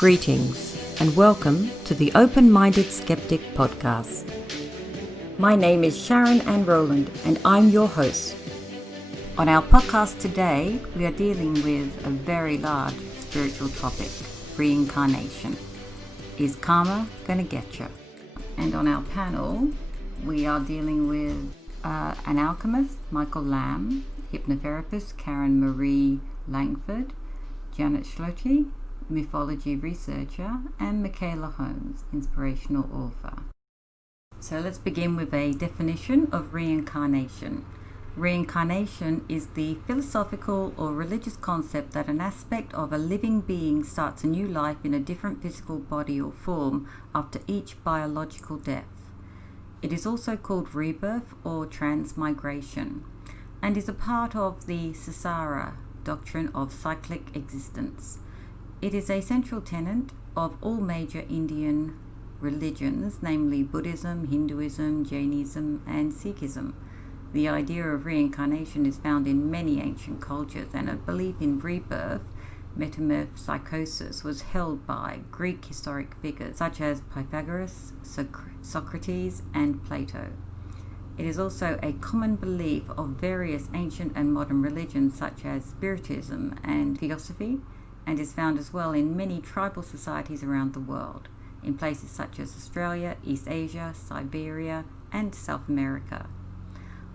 Greetings and welcome to the Open-Minded Skeptic podcast. My name is Sharon Ann Rowland and I'm your host. On our podcast today, we are dealing with a very large spiritual topic, reincarnation. Is karma gonna get you? And on our panel, we are dealing with an alchemist, Michael Lamb, hypnotherapist, Karen Marie Langford, Janet Schlotti, mythology researcher, and Michaela Holmes, inspirational author. So let's begin with a definition of reincarnation. Reincarnation is the philosophical or religious concept that an aspect of a living being starts a new life in a different physical body or form after each biological death. It is also called rebirth or transmigration, and is a part of the Samsara doctrine of cyclic existence. It is a central tenet of all major Indian religions, namely Buddhism, Hinduism, Jainism, and Sikhism. The idea of reincarnation is found in many ancient cultures, and a belief in rebirth, metamorphosis, was held by Greek historic figures such as Pythagoras, Socrates, and Plato. It is also a common belief of various ancient and modern religions such as Spiritism and Theosophy, and is found as well in many tribal societies around the world, in places such as Australia, East Asia, Siberia, and South America.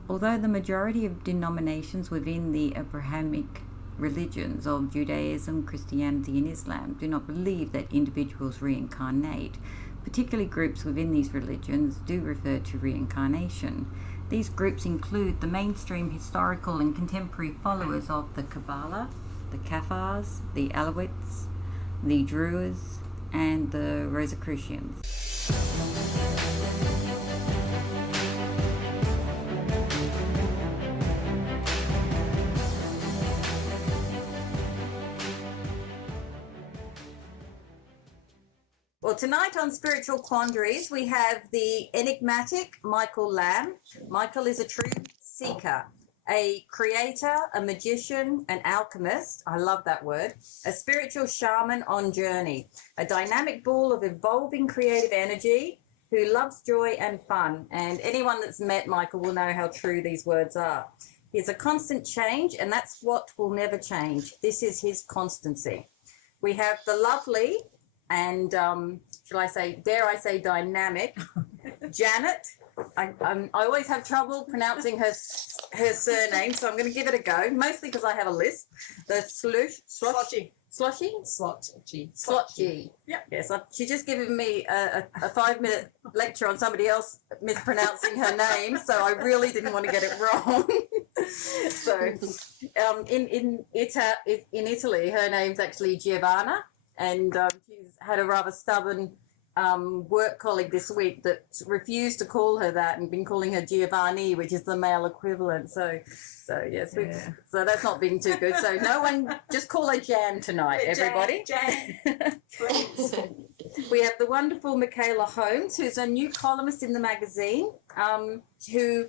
Although the majority of denominations within the Abrahamic religions of Judaism, Christianity, and Islam do not believe that individuals reincarnate, particularly groups within these religions do refer to reincarnation. These groups include the mainstream historical and contemporary followers of the Kabbalah, the Cathars, the Alawites, the Druids, and the Rosicrucians. Well, tonight on Spiritual Quandaries, we have the enigmatic Michael Lamb. Michael is a true seeker, a creator, a magician, an alchemist, I love that word, a spiritual shaman on journey, a dynamic ball of evolving creative energy who loves joy and fun. And anyone that's met Michael will know how true these words are. He's a constant change, and that's what will never change. This is his constancy. We have the lovely and, dare I say, dynamic Janet. I always have trouble pronouncing her surname, so I'm going to give it a go, mostly because I have a lisp. The Slotchy. Yeah. Yes, she's just given me a 5-minute lecture on somebody else mispronouncing her name, so I really didn't want to get it wrong. So in Italy, her name's actually Giovanna, and she's had a rather stubborn work colleague this week that refused to call her that and been calling her Giovanni, which is the male equivalent. So yes, so that's not being too good. So no one, just call her Jan tonight, everybody. Jan. We have the wonderful Michaela Holmes, who's a new columnist in the magazine, who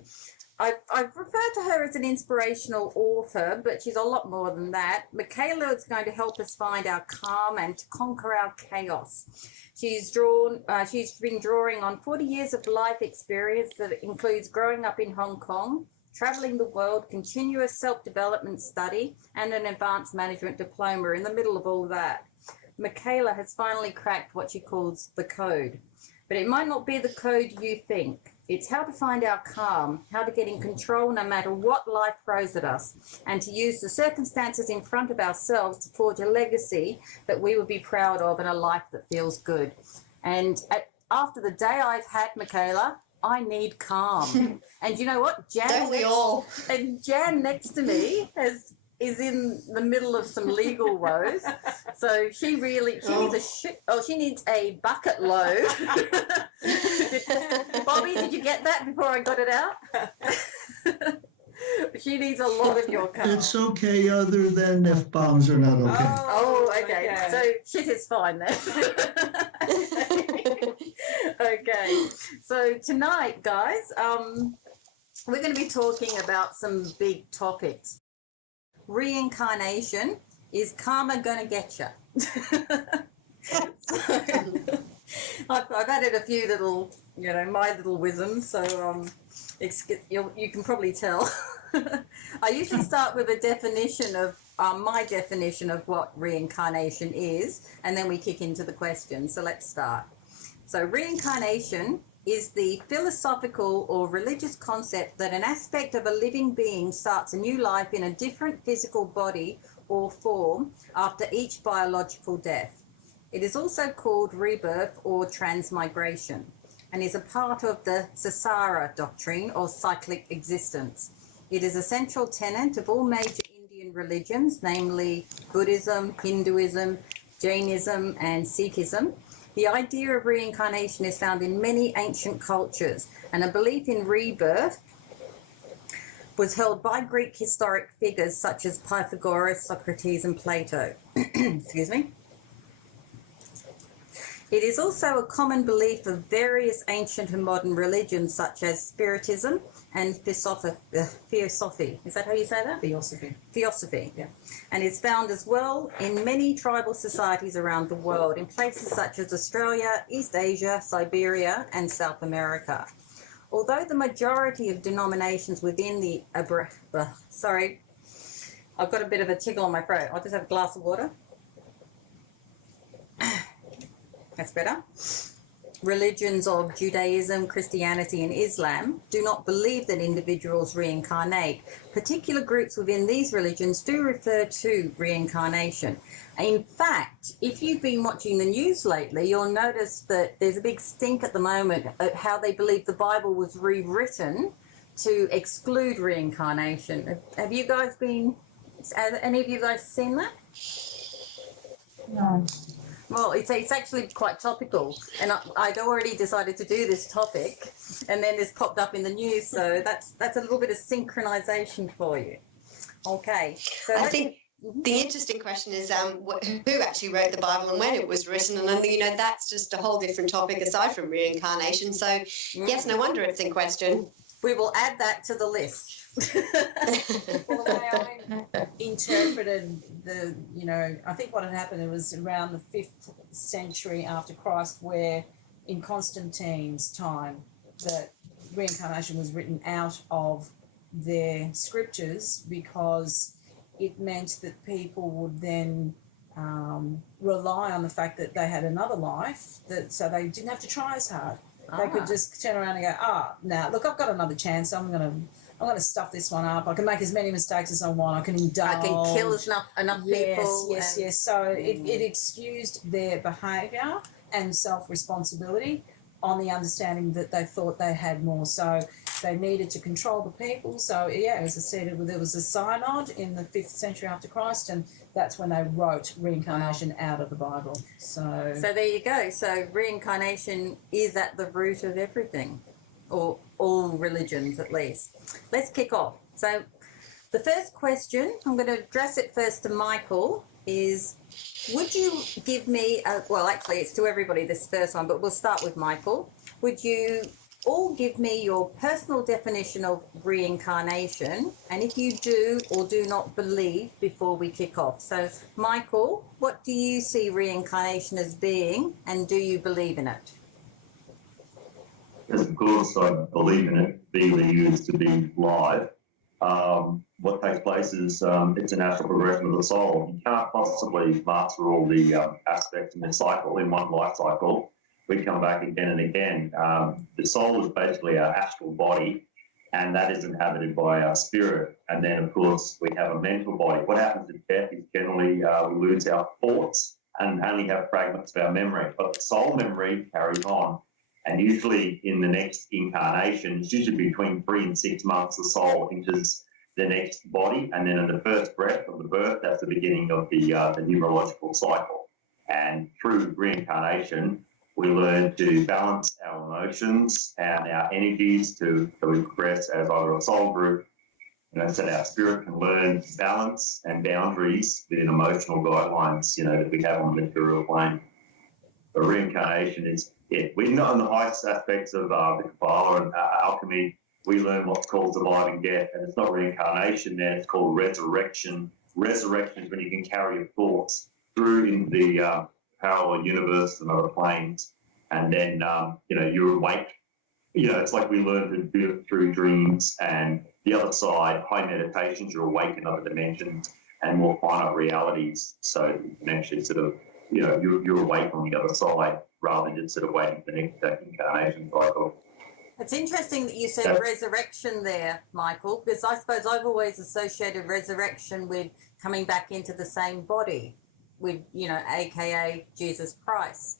I've referred to her as an inspirational author, but she's a lot more than that. Michaela is going to help us find our calm and to conquer our chaos. She's been drawing on 40 years of life experience that includes growing up in Hong Kong, traveling the world, continuous self-development study, and an advanced management diploma in the middle of all that. Michaela has finally cracked what she calls the code. But it might not be the code you think. It's how to find our calm, how to get in control no matter what life throws at us, and to use the circumstances in front of ourselves to forge a legacy that we would be proud of and a life that feels good. And after the day I've had, Michaela, I need calm. And you know what? Jan next to me is in the middle of some legal woes. So she needs a bucket load. Bobby, did you get that before I got it out? She needs a lot of your calm. It's okay other than F-bombs are not okay. Oh, okay. So shit is fine then. Okay. So tonight, guys, we're going to be talking about some big topics. Reincarnation, is karma gonna get you? I've added a few little, my little wisdoms, so you can probably tell. I usually start with a definition of my definition of what reincarnation is, and then we kick into the question. So let's start. So reincarnation is the philosophical or religious concept that an aspect of a living being starts a new life in a different physical body or form after each biological death. It is also called rebirth or transmigration and is a part of the Sasara doctrine or cyclic existence. It is a central tenet of all major Indian religions, namely Buddhism, Hinduism, Jainism, and Sikhism. The idea of reincarnation is found in many ancient cultures, and a belief in rebirth was held by Greek historic figures such as Pythagoras, Socrates, and Plato. Excuse me. It is also a common belief of various ancient and modern religions such as Spiritism and Theosophy. Is that how you say that? Theosophy. Yeah. And is found as well in many tribal societies around the world, in places such as Australia, East Asia, Siberia, and South America. Although the majority of denominations within the... sorry, I've got a bit of a tickle on my throat. I'll just have a glass of water. That's better. Religions of Judaism, Christianity, and Islam do not believe that individuals reincarnate. Particular groups within these religions do refer to reincarnation. In fact, if you've been watching the news lately, you'll notice that there's a big stink at the moment at how they believe the Bible was rewritten to exclude reincarnation. Have you guys any of you guys seen that? No. Well, it's actually quite topical, and I'd already decided to do this topic, and then this popped up in the news, so that's a little bit of synchronization for you. Okay, so I think the interesting question is who actually wrote the Bible and when it was written, and that's just a whole different topic aside from reincarnation. So yes, no wonder it's in question. We will add that to the list. Well, the way I interpreted I think what had happened, it was around the 5th century after Christ, where in Constantine's time that reincarnation was written out of their scriptures because it meant that people would then rely on the fact that they had another life, so they didn't have to try as hard. They could just turn around and go, now look, I've got another chance. I'm gonna stuff this one up. I can make as many mistakes as I want. I can indulge. I can kill enough people. Yes. So it excused their behaviour and self-responsibility on the understanding that they thought they had more. So they needed to control the people. So as I said, there was a synod in the 5th century after Christ, and that's when they wrote reincarnation out of the Bible. So there you go. So reincarnation is at the root of everything, or all religions at least. Let's kick off. So the first question, I'm going to address it first to Michael, is would you give me, actually it's to everybody this first one, but we'll start with Michael. Would you all give me your personal definition of reincarnation, and if you do or do not believe, before we kick off? So Michael, what do you see reincarnation as being, and do you believe in it? Yes, of course, I believe in it, being used to be live. What takes place is it's a natural progression of the soul. You can't possibly master all the aspects in the cycle, in one life cycle. We come back again and again. The soul is basically our astral body, and that is inhabited by our spirit. And then, of course, we have a mental body. What happens at death is generally we lose our thoughts and only have fragments of our memory. But the soul memory carries on. And usually in the next incarnation, it's usually between 3 and 6 months, the soul enters the next body. And then in the first breath of the birth, that's the beginning of the neurological cycle. And through reincarnation, we learn to balance our emotions and our energies to express as either a soul group, so that our spirit can learn balance and boundaries within emotional guidelines, that we have on the material plane. But reincarnation is we know in the highest aspects of the Kabbalah and alchemy, we learn what's called survive and get, and it's not reincarnation then, it's called resurrection. Resurrection is when you can carry your thoughts through in the parallel universe and other planes, and then you're awake. It's like we learn to do it through dreams, and the other side, high meditations, you're awake in other dimensions and more finite realities. So you can actually sort of, you're awake on the other side rather than just sort of waiting for the next incarnation cycle. It's interesting that you said resurrection there, Michael, because I suppose I've always associated resurrection with coming back into the same body with, AKA Jesus Christ.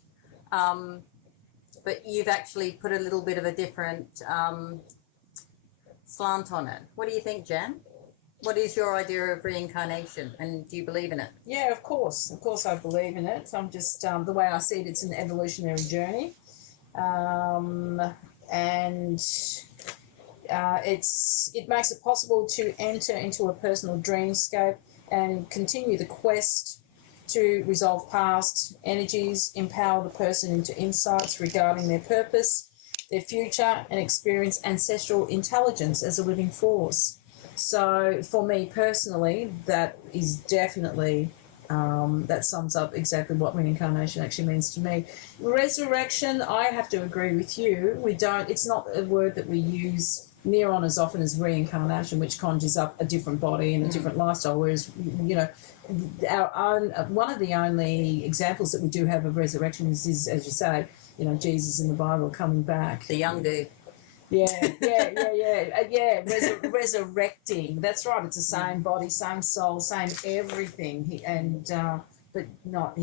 But you've actually put a little bit of a different slant on it. What do you think, Jan? What is your idea of reincarnation, and do you believe in it? Yeah, of course. Of course I believe in it. I'm just, the way I see it, it's an evolutionary journey. And it makes it possible to enter into a personal dreamscape and continue the quest to resolve past energies, empower the person into insights regarding their purpose, their future, and experience ancestral intelligence as a living force. So for me personally, that is definitely, that sums up exactly what reincarnation actually means to me. Resurrection, I have to agree with you. It's not a word that we use near on as often as reincarnation, which conjures up a different body and a different lifestyle, whereas, one of the only examples that we do have of resurrection is, as you say, Jesus in the Bible coming back. The young dude. Resurrecting. That's right. It's the same body, same soul, same everything. He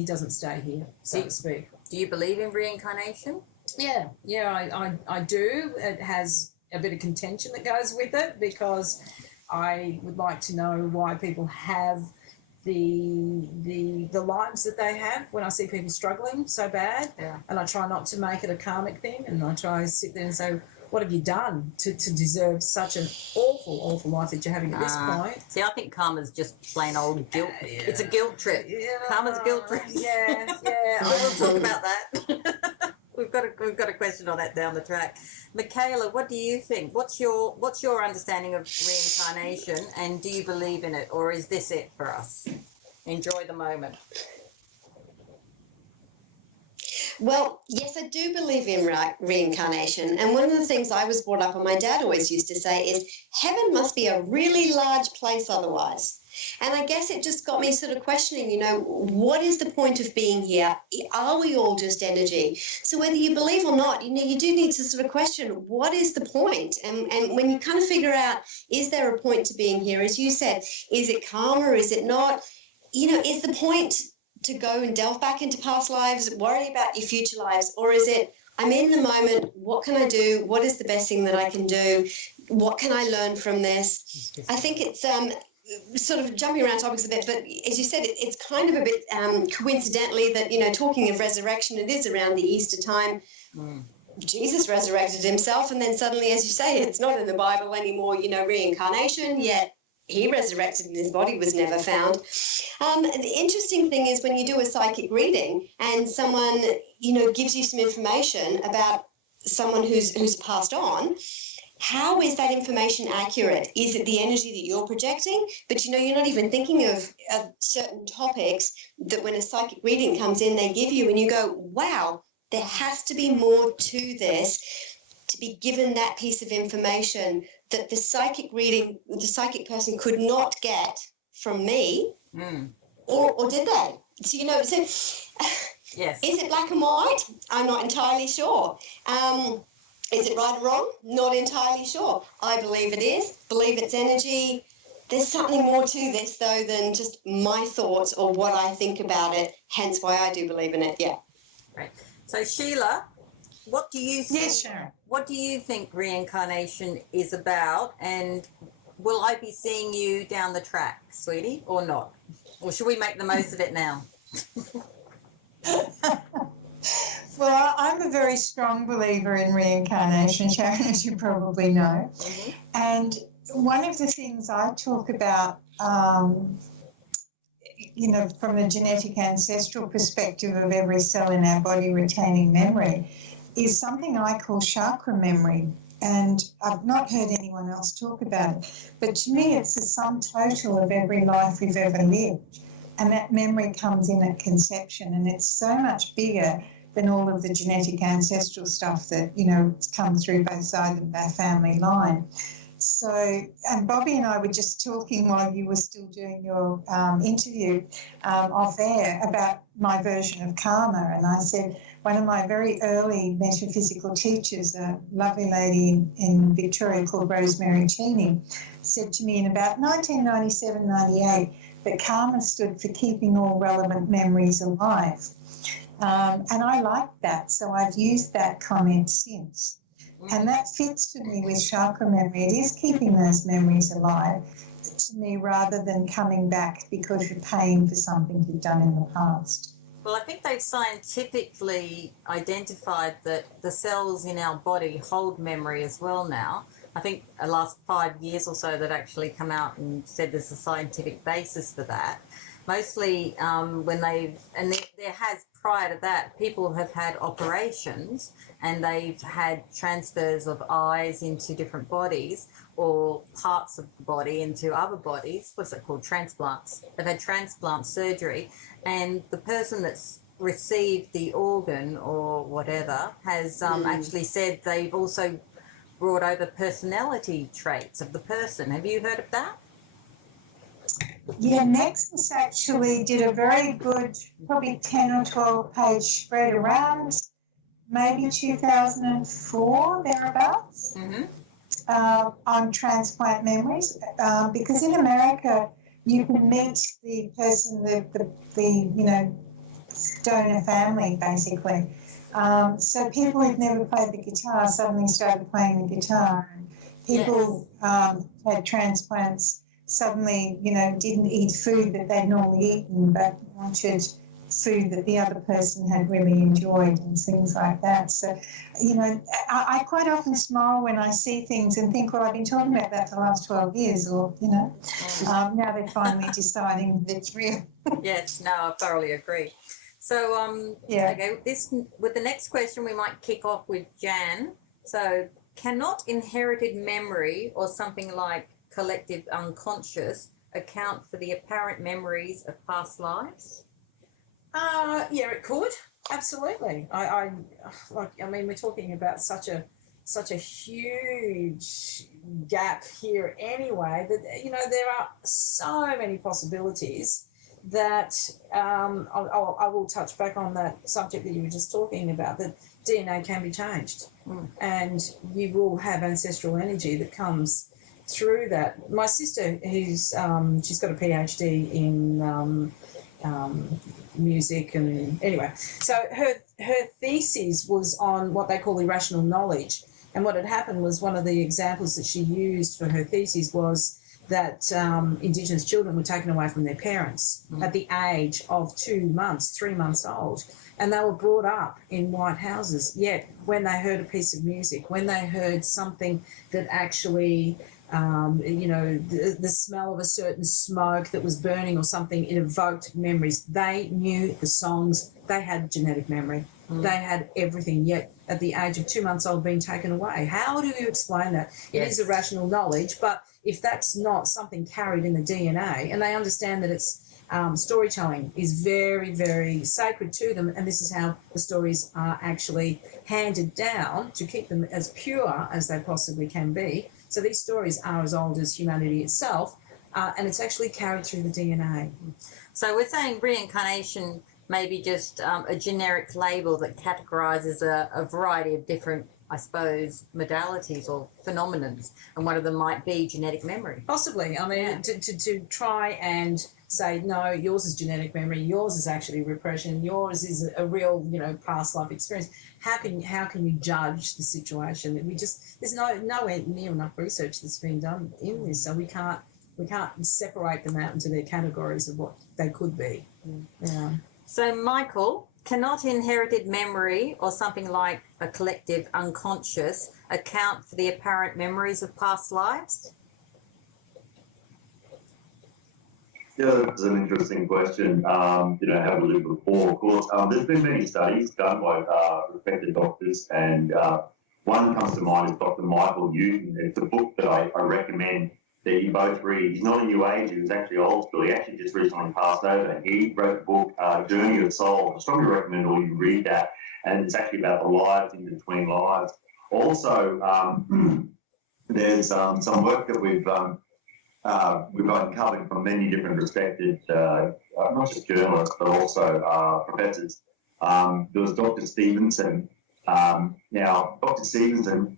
doesn't stay here, so to speak. Do you believe in reincarnation? Yeah, I do. It has a bit of contention that goes with it, because I would like to know why people have the lives that they have. When I see people struggling so bad, and I try not to make it a karmic thing, and I try to sit there and say, what have you done to deserve such an awful life that you're having at this point? See, I think karma's just plain old guilt. It's a guilt trip. Karma's a guilt trip. Yeah. We'll talk about that. We've got a question on that down the track. Michaela, what do you think? What's your understanding of reincarnation, and do you believe in it, or is this it for us? Enjoy the moment. Well, yes, I do believe in reincarnation. And one of the things I was brought up on, my dad always used to say, is heaven must be a really large place otherwise. And I guess it just got me sort of questioning, what is the point of being here? Are we all just energy? So whether you believe or not, you do need to sort of question, what is the point? And when you kind of figure out, is there a point to being here? As you said, is it karma? Is it not? Is the point to go and delve back into past lives, worry about your future lives? Or is it, I'm in the moment, what can I do? What is the best thing that I can do? What can I learn from this? I think it's sort of jumping around topics a bit, but as you said, it's kind of a bit coincidentally that, talking of resurrection, it is around the Easter time. Jesus resurrected himself, and then suddenly, as you say, it's not in the Bible anymore, reincarnation, yet he resurrected and his body was never found. The interesting thing is when you do a psychic reading and someone, gives you some information about someone who's passed on, how is that information accurate? Is it the energy that you're projecting? But, you're not even thinking of certain topics that when a psychic reading comes in, they give you, and you go, wow, there has to be more to this to be given that piece of information that the psychic person could not get from me, or did they? So, yes. Is it black and white? I'm not entirely sure. Is it right or wrong? Not entirely sure. I believe it is. Believe it's energy. There's something more to this, though, than just my thoughts or what I think about it, hence why I do believe in it, yeah. Right. So, Sheila, what do you think? Yes, Sharon. What do you think reincarnation is about, and will I be seeing you down the track, sweetie, or not? Or should we make the most of it now? Well, I'm a very strong believer in reincarnation, Sharon, as you probably know. Mm-hmm. And one of the things I talk about, from the genetic ancestral perspective of every cell in our body retaining memory, is something I call chakra memory. And I've not heard anyone else talk about it. But to me, it's the sum total of every life we've ever lived. and that memory comes in at conception, and it's so much bigger than all of the genetic ancestral stuff that, comes through both sides of our family line. So, and Bobby and I were just talking while you were still doing your interview off air about my version of karma. And I said, one of my very early metaphysical teachers, a lovely lady in Victoria called Rosemary Cheney, said to me in about 1997-98 that karma stood for keeping all relevant memories alive. And I liked that, so I've used that comment since. And that fits for me with chakra memory. It is keeping those memories alive to me rather than coming back because you're paying for something you've done in the past. Well, I think they've scientifically identified that the cells in our body hold memory as well now. I think the last 5 years or so that actually come out and said there's a scientific basis for that. Mostly when there has, prior to that, people have had operations and they've had transfers of eyes into different bodies or parts of the body into other bodies. What's it called? Transplants. They've had transplant surgery, and the person that's received the organ or whatever has actually said they've also brought over personality traits of the person. Have you heard of that? Yeah, Nexus actually did a very good, probably 10 or 12 page spread around maybe 2004, thereabouts, on transplant memories. Because in America, you can meet the person, the donor family, basically. So people who've never played the guitar suddenly started playing the guitar. And people had transplants suddenly, didn't eat food that they'd normally eaten, but wanted food that the other person had really enjoyed and things like that. So, I quite often smile when I see things and think, well, I've been talking about that for the last 12 years, or, now they're finally deciding that it's real. Yes, no, I thoroughly agree. So, okay, with the next question, we might kick off with Jan. So, cannot inherited memory or something like collective unconscious account for the apparent memories of past lives? Yeah, it could, absolutely. We're talking about such a huge gap here anyway that there are so many possibilities that I will touch back on that subject that you were just talking about, that DNA can be changed, and you will have ancestral energy that comes through that. My sister, who's she's got a PhD in music, and anyway, so her thesis was on what they call irrational knowledge. And what had happened was, one of the examples that she used for her thesis was that Indigenous children were taken away from their parents at the age of 2 months, 3 months old, and they were brought up in white houses. Yet when they heard a piece of music, when they heard something that actually the smell of a certain smoke that was burning or something, it evoked memories. They knew the songs. They had genetic memory. They had everything, yet at the age of 2 months old being taken away. How do you explain that? Yes. It is irrational knowledge, but if that's not something carried in the DNA, and they understand that it's storytelling is very, very sacred to them, and this is how the stories are actually handed down to keep them as pure as they possibly can be. So these stories are as old as humanity itself, and it's actually carried through the DNA. So we're saying reincarnation may be just a generic label that categorises a variety of different, I suppose, modalities or phenomenons, and one of them might be genetic memory. Possibly. I mean, to try and say, no, yours is genetic memory, yours is actually repression, yours is a real, past life experience. How can you judge the situation? There's nowhere near enough research that's been done in this, so we can't separate them out into their categories of what they could be. Yeah. So, Michael, cannot inherited memory or something like a collective unconscious account for the apparent memories of past lives? Yeah, that's an interesting question. Have a look before, of course. There's been many studies done by respected doctors, and one comes to mind is Dr. Michael Newton. It's a book that I recommend that you both read. He's not a new age, he was actually old school. He actually just recently passed over. He wrote the book Journey of Soul. I strongly recommend all you read that. And it's actually about the lives in between lives. Also, there's some work that we've uncovered from many different respected, not just journalists, but also professors. There was Dr. Stevenson. Now, Dr. Stevenson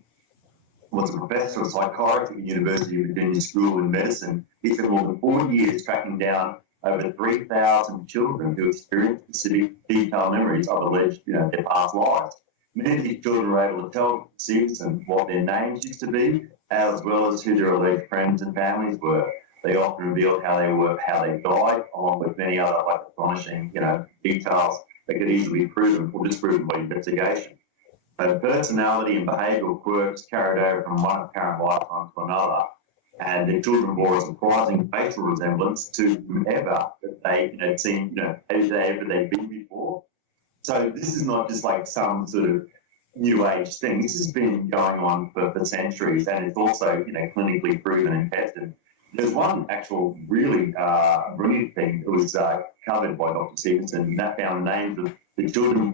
was a professor of psychiatry at the University of Virginia School of Medicine. He spent more than 4 years tracking down over 3,000 children who experienced specific detailed memories of alleged, their past lives. Many of these children were able to tell Stevenson what their names used to be, as well as who their alleged friends and families were. They often revealed how they died, along with many other astonishing, details that could easily be proven or disproven by investigation. So personality and behavioural quirks carried over from one apparent lifetime to another, and the children bore a surprising facial resemblance to whomever that they had seen, as they'd been before. So this is not just like some sort of new age thing. This has been going on for centuries, and it's also, clinically proven and tested. There's one actual really brilliant thing that was covered by Dr. Stevenson, and that found the names of the children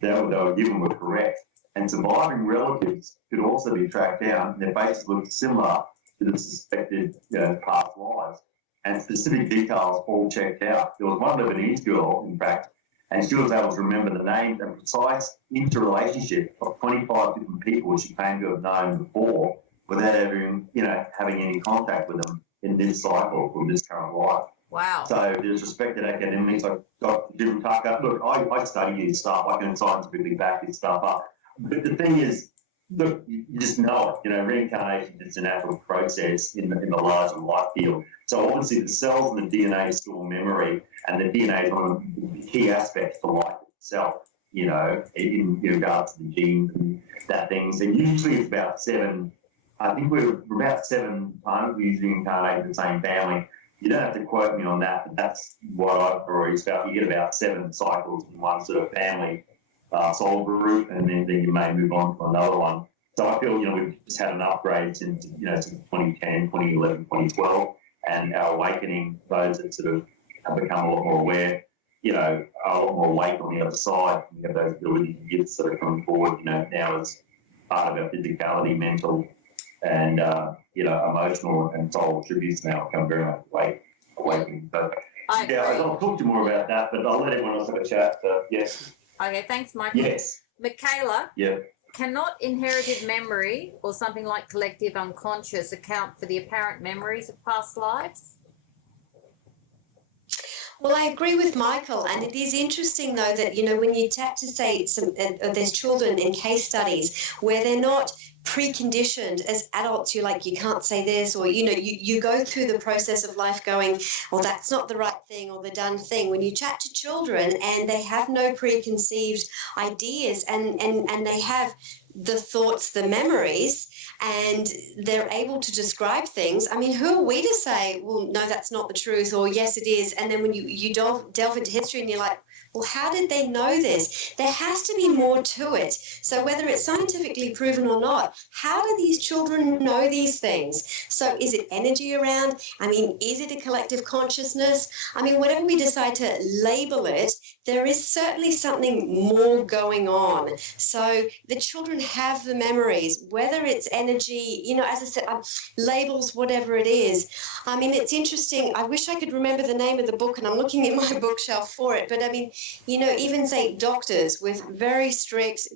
they were given were correct. And surviving relatives could also be tracked down. Their faces looked similar to the suspected past lives. And specific details all checked out. There was one Lebanese girl, in fact, and she was able to remember the names and precise interrelationship of 25 different people she claimed to have known before without ever, having any contact with them in this cycle or this current life. Wow. So there's respected academics like Dr. Jim Tucker. Look, I study his stuff. I can scientifically back his stuff up. But the thing is, look, you just know it. Reincarnation is a natural process in the larger life field. So obviously the cells and the DNA store memory, and the DNA is one of the key aspects for life itself, in regards to the genes and that things. And usually it's about 7, I think we're about 7 times we usually incarnate in the same family. You don't have to quote me on that, but that's what I've already found. You get about 7 cycles in one sort of family soul group, and then you may move on to another one. So I feel, we've just had an upgrade since, since 2010, 2011, 2012, and our awakening, those that sort of have become a lot more aware, are a lot more awake on the other side. We have those abilities and gifts that are coming forward, now as part of our physicality, mental, and, emotional and soul attributes now become very much awakening. So, I'll talk to you more about that, but I'll let everyone else have a chat. Yes. Okay, thanks, Michael. Yes. Michaela, Yeah. cannot inherited memory or something like collective unconscious account for the apparent memories of past lives? Well, I agree with Michael, and it is interesting, though, that, when you tap to say there's children in case studies where they're not preconditioned as adults, you can't say this, or, you go through the process of life going, well, that's not the right thing or the done thing. When you chat to children and they have no preconceived ideas and they have the thoughts, the memories, and they're able to describe things. I mean, who are we to say, well, no, that's not the truth, or yes, it is. And then when you delve into history and you're like, well, how did they know this? There has to be more to it. So whether it's scientifically proven or not, how do these children know these things? So is it energy around? I mean, is it a collective consciousness? I mean, whatever we decide to label it, there is certainly something more going on. So the children have the memories, whether it's energy, as I said, labels, whatever it is. I mean, it's interesting. I wish I could remember the name of the book, and I'm looking in my bookshelf for it. But I mean, even say doctors with very strict,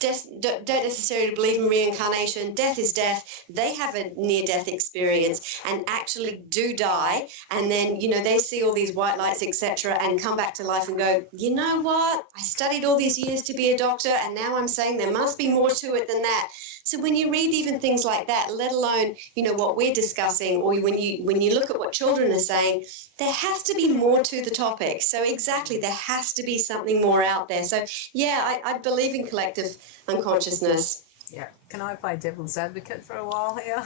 don't necessarily believe in reincarnation, death is death, they have a near-death experience and actually do die, and then, they see all these white lights, etc., and come back to life and go, you know what, I studied all these years to be a doctor, and now I'm saying there must be more to it than that. So when you read even things like that, let alone, what we're discussing, or when you look at what children are saying, there has to be more to the topic. So exactly, there has to be something more out there. So yeah, I believe in collective unconsciousness. Yeah. Can I play devil's advocate for a while here?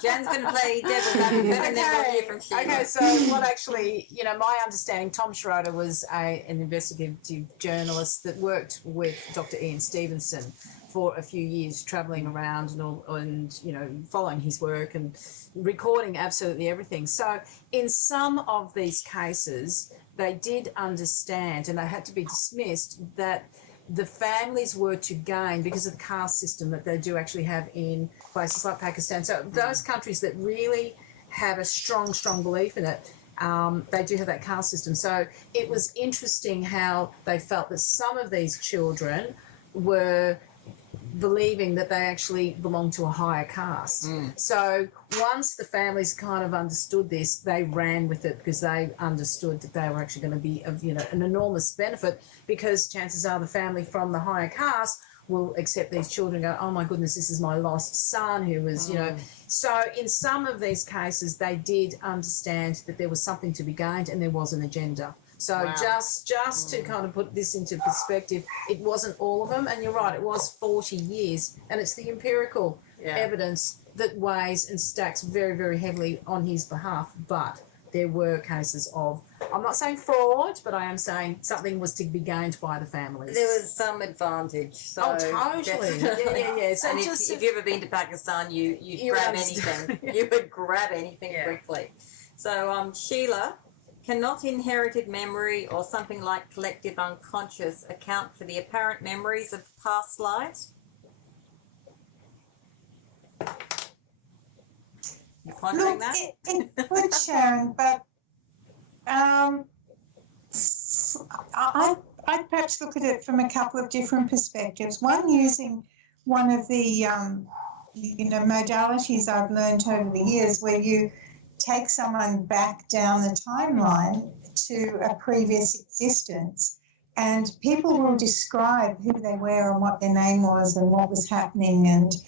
Jen's going to play devil's advocate, and then we'll hear from Sheila. Okay, so what actually, my understanding, Tom Schroeder was an investigative journalist that worked with Dr. Ian Stevenson for a few years, travelling around and you know, following his work and recording absolutely everything. So in some of these cases, they did understand, and they had to be dismissed, that the families were to gain because of the caste system that they do actually have in places like Pakistan. So those countries that really have a strong belief in it, they do have that caste system. So it was interesting how they felt that some of these children were believing that they actually belonged to a higher caste. So once the families kind of understood this, they ran with it because they understood that they were actually going to be of, you know, an enormous benefit, because chances are the family from the higher caste will accept these children and go, oh my goodness, this is my lost son who was, you know. So in some of these cases, they did understand that there was something to be gained and there was an agenda. So just to kind of put this into perspective, it wasn't all of them. And you're right, it was 40 years. And it's the empirical evidence that weighs and stacks very, very heavily on his behalf. But there were cases of, I'm not saying fraud, but I am saying something was to be gained by the families. There was some advantage. So totally. Yeah. So and if you've ever been to Pakistan, you'd grab anything. You would grab anything quickly. So Sheila, cannot inherited memory or something like collective unconscious account for the apparent memories of past lives? You pondering that? It could, Sharon, but I'd perhaps look at it from a couple of different perspectives. One, using one of the modalities I've learned over the years, where you take someone back down the timeline to a previous existence, and people will describe who they were and what their name was and what was happening, and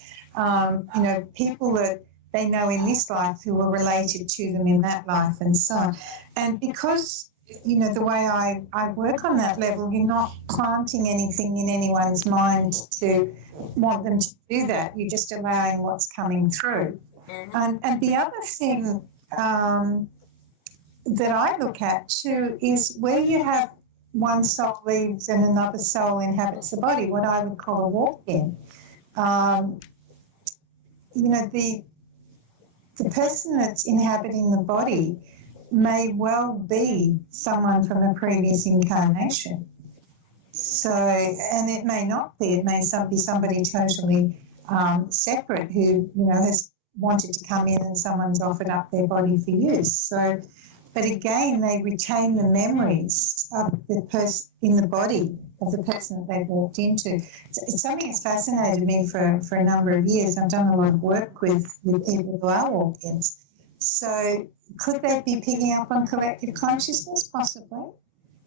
people that they know in this life who were related to them in that life, and so on. And because the way I work on that level, you're not planting anything in anyone's mind to want them to do that. You're just allowing what's coming through. And the other thing that I look at too is where you have one soul leaves and another soul inhabits the body, what I would call a walk-in. The person that's inhabiting the body may well be someone from a previous incarnation. So, and it may not be. It may be somebody totally separate who, has wanted to come in and someone's offered up their body for use. So, but again, they retain the memories of the person in the body of the person that they've walked into. It's something that's fascinated me for a number of years. I've done a lot of work with people who are walk-ins. So could they be picking up on collective consciousness? Possibly.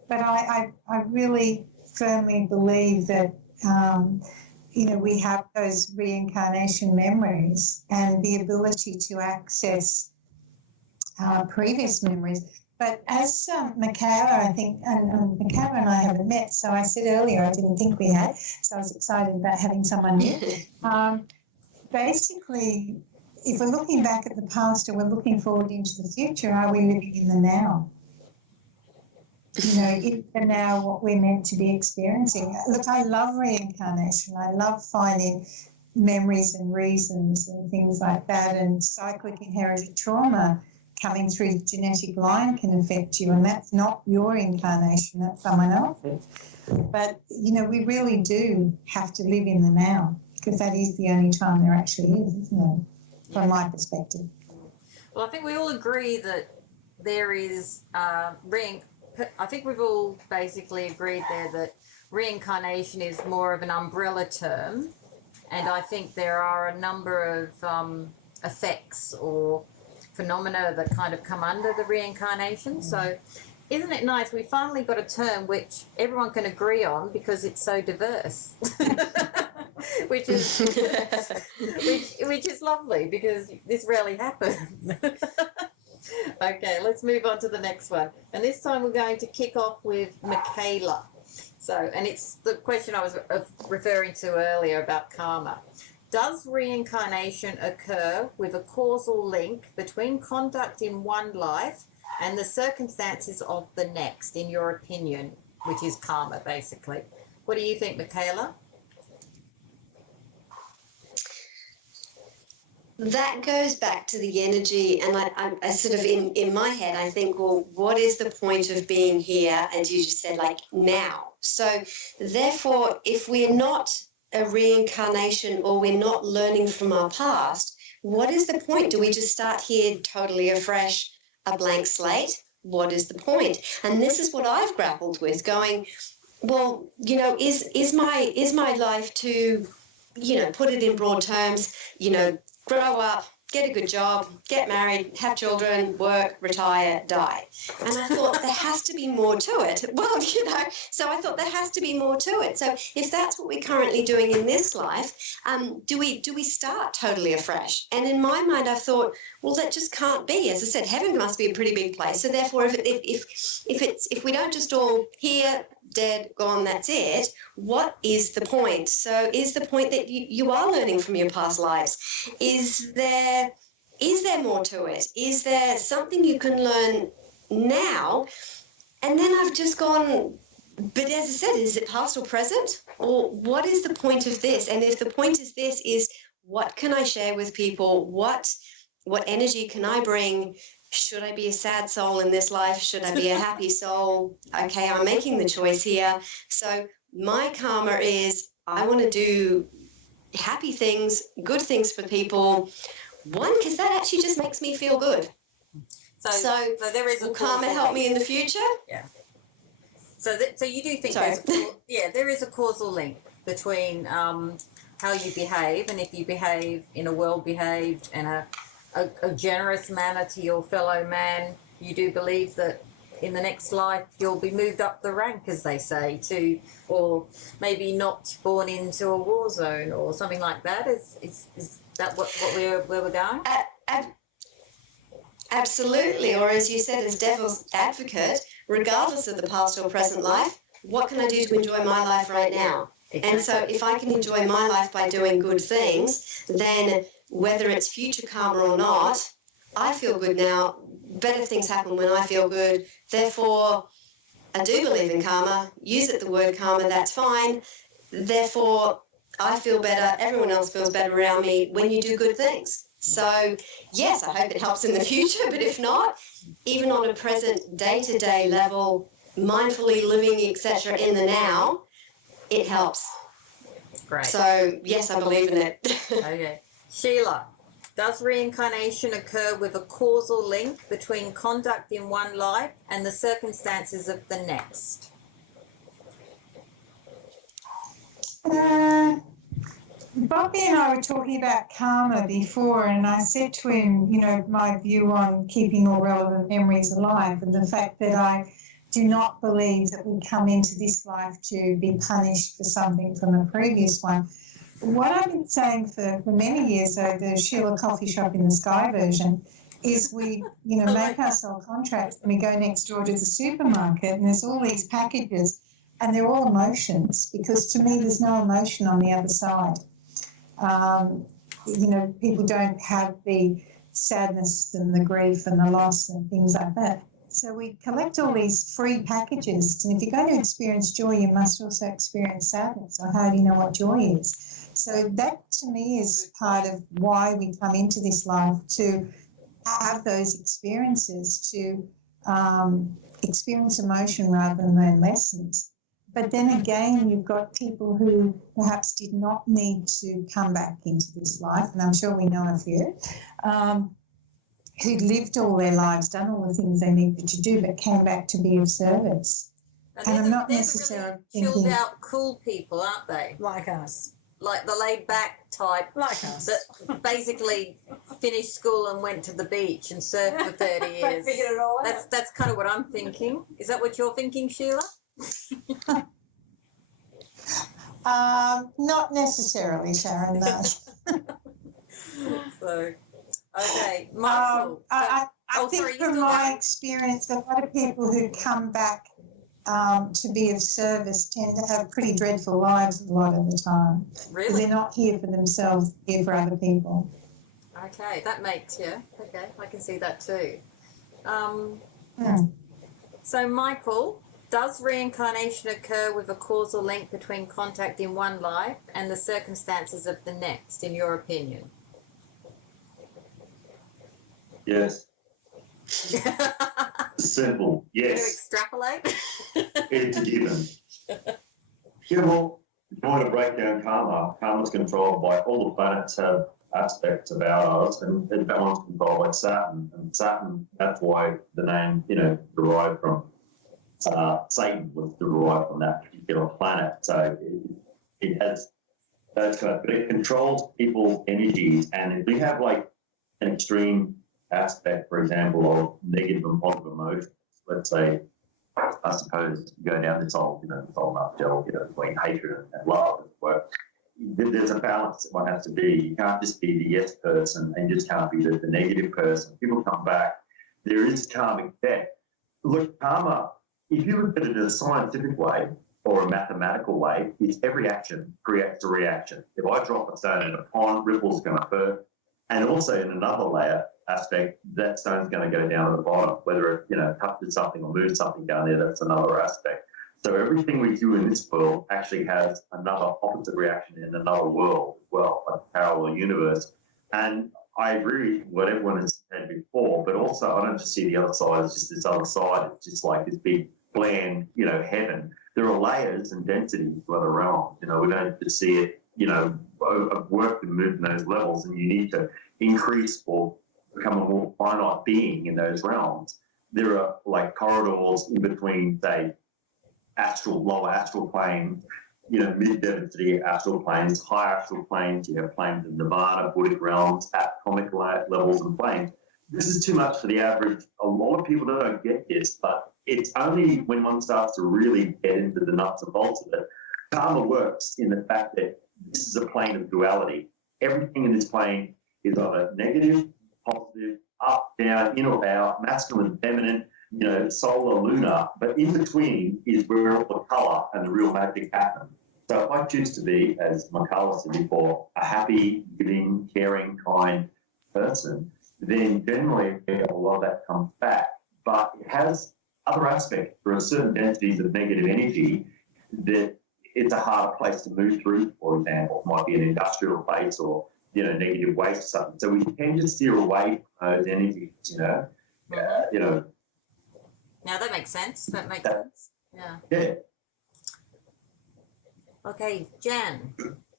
But I really firmly believe that, we have those reincarnation memories and the ability to access previous memories. But as Michaela, I think, and Michaela and I haven't met, so I said earlier I didn't think we had, so I was excited about having someone new. Basically, if we're looking back at the past or we're looking forward into the future, are we living in the now? In the now, what we're meant to be experiencing. Look, I love reincarnation. I love finding memories and reasons and things like that, and cyclic inherited trauma coming through the genetic line can affect you, and that's not your incarnation, that's someone else's. But, we really do have to live in the now, because that is the only time there actually is, isn't it, from my perspective. Well, I think we all agree that there is I think we've all basically agreed there that reincarnation is more of an umbrella term, and I think there are a number of effects or phenomena that kind of come under the reincarnation. So isn't it nice we finally got a term which everyone can agree on because it's so diverse. which is lovely, because this rarely happens. Okay, let's move on to the next one, and this time we're going to kick off with Michaela. So, and it's the question I was referring to earlier about karma. Does reincarnation occur with a causal link between conduct in one life and the circumstances of the next, in your opinion, which is karma, basically? What do you think, Michaela? that goes back to the energy, and I sort of in my head I think, well, what is the point of being here? And you just said like now. So therefore, if we're not a reincarnation or we're not learning from our past, what is the point? Do we just start here totally afresh, a blank slate? What is the point? And this is what I've grappled with, going, well, you know, is my life to, you know, put it in broad terms, you know, grow up, get a good job, get married, have children, work, retire, die. And I thought there has to be more to it. Well, you know, so I thought there has to be more to it. So if that's what we're currently doing in this life, do we start totally afresh? And in my mind, I thought, well, that just can't be. As I said, heaven must be a pretty big place. So therefore, if we don't just all here, dead, gone, that's it, what is the point? So is the point that you are learning from your past lives? Is there more to it? Is there something you can learn now? And then I've just gone, but as I said, is it past or present? Or what is the point of this? And if the point is this, is what can I share with people? What energy can I bring? Should I be a sad soul in this life? Should I be a happy soul? Okay, I'm making the choice here. So my karma is I want to do happy things, good things for people. One, because that actually just makes me feel good. So there is a will karma help me in the future? Yeah. So you do think there is a causal link between how you behave, and if you behave in a well-behaved and a generous manner to your fellow man, you do believe that in the next life you'll be moved up the rank, as they say, to, or maybe not born into a war zone or something like that. Is that where we're going? Absolutely. Or as you said, as devil's advocate, regardless of the past or present life, what can I do to enjoy my life right now? Exactly. And so if I can enjoy my life by doing good things, then whether it's future karma or not, I feel good now. Better things happen when I feel good. Therefore, I do believe in karma. Use it, the word karma, that's fine. Therefore, I feel better. Everyone else feels better around me when you do good things. So, yes, I hope it helps in the future. But if not, even on a present day-to-day level, mindfully living, etc., in the now, it helps. Great. So, yes, I believe in it. Okay. Sheila, does reincarnation occur with a causal link between conduct in one life and the circumstances of the next? Bobby and I were talking about karma before, and I said to him, you know, my view on keeping all relevant memories alive, and the fact that I do not believe that we come into this life to be punished for something from a previous one. What I've been saying for many years, though, the Sheila Coffee Shop in the Sky version, is we, you know, make our soul contracts and we go next door to the supermarket and there's all these packages and they're all emotions, because to me there's no emotion on the other side. You know, people don't have the sadness and the grief and the loss and things like that. So we collect all these free packages, and if you're going to experience joy, you must also experience sadness, or how do you know what joy is? So that to me is part of why we come into this life, to have those experiences, to experience emotion rather than learn lessons. But then again, you've got people who perhaps did not need to come back into this life, and I'm sure we know a few, who'd lived all their lives, done all the things they needed to do, but came back to be of service. And I'm not necessarily really chilled out, cool people, aren't they? Like us. Like the laid back type. Like us. That basically finished school and went to the beach and surfed for 30 years. Figured it all out. That's kind of what I'm thinking. Is that what you're thinking, Sheila? Not necessarily, Sharon, no. So, okay. Michael. I think from my experience, a lot of people who come back to be of service tend to have pretty dreadful lives a lot of the time. Really? They're not here for themselves, they're here for other people. Okay, that makes, yeah. Okay, I can see that too. So, Michael, does reincarnation occur with a causal link between contact in one life and the circumstances of the next, in your opinion? Yes. Simple. To Yes. extrapolate. It's a given. Yeah, well, if you want to break down karma, karma's controlled by all the planets have aspects about us, and that one's controlled by Saturn. And Saturn, that's why the name, derived from Satan was derived from that particular planet. So it has those kind of, but it controls people's energies. And if we have like an extreme aspect, for example, of negative and positive emotions, let's say, I suppose you go down this old nutshell, between hatred and love, where there's a balance that one has to be. You can't just be the yes person and you just can't be the negative person. People come back. There is karmic debt. Look, karma, if you look at it in a scientific way or a mathematical way, it's every action creates a reaction. If I drop a stone in a pond, ripples going to hurt. And also in another layer aspect, that stone's going to go down to the bottom, whether it touches something or moves something down there, that's another aspect. So everything we do in this world actually has another opposite reaction in another world as well, like a parallel universe. And I agree with what everyone has said before, but also I don't just see the other side as just this other side. It's just like this big, bland, heaven. There are layers and densities to other realms. We don't just see it, I've worked and moved in those levels, and you need to increase or become a more finite being in those realms. There are like corridors in between, say, lower astral planes, mid-density astral planes, high astral planes, you have planes of nirvana, Buddhic realms, atomic levels and planes. This is too much for the average. A lot of people don't get this, but it's only when one starts to really get into the nuts and bolts of it. Karma works in the fact that this is a plane of duality. Everything in this plane is either negative, positive, up, down, in or out, masculine, feminine, solar, lunar, but in between is where all the colour and the real magic happen. So if I choose to be, as my Carla said before, a happy, giving, caring, kind person, then generally a lot of that comes back. But it has other aspects. There are certain densities of negative energy that it's a harder place to move through, for example. It might be an industrial place or, negative waste or something. So we tend to steer away from those energies, Now that makes sense. Yeah. Yeah. Okay, Jan,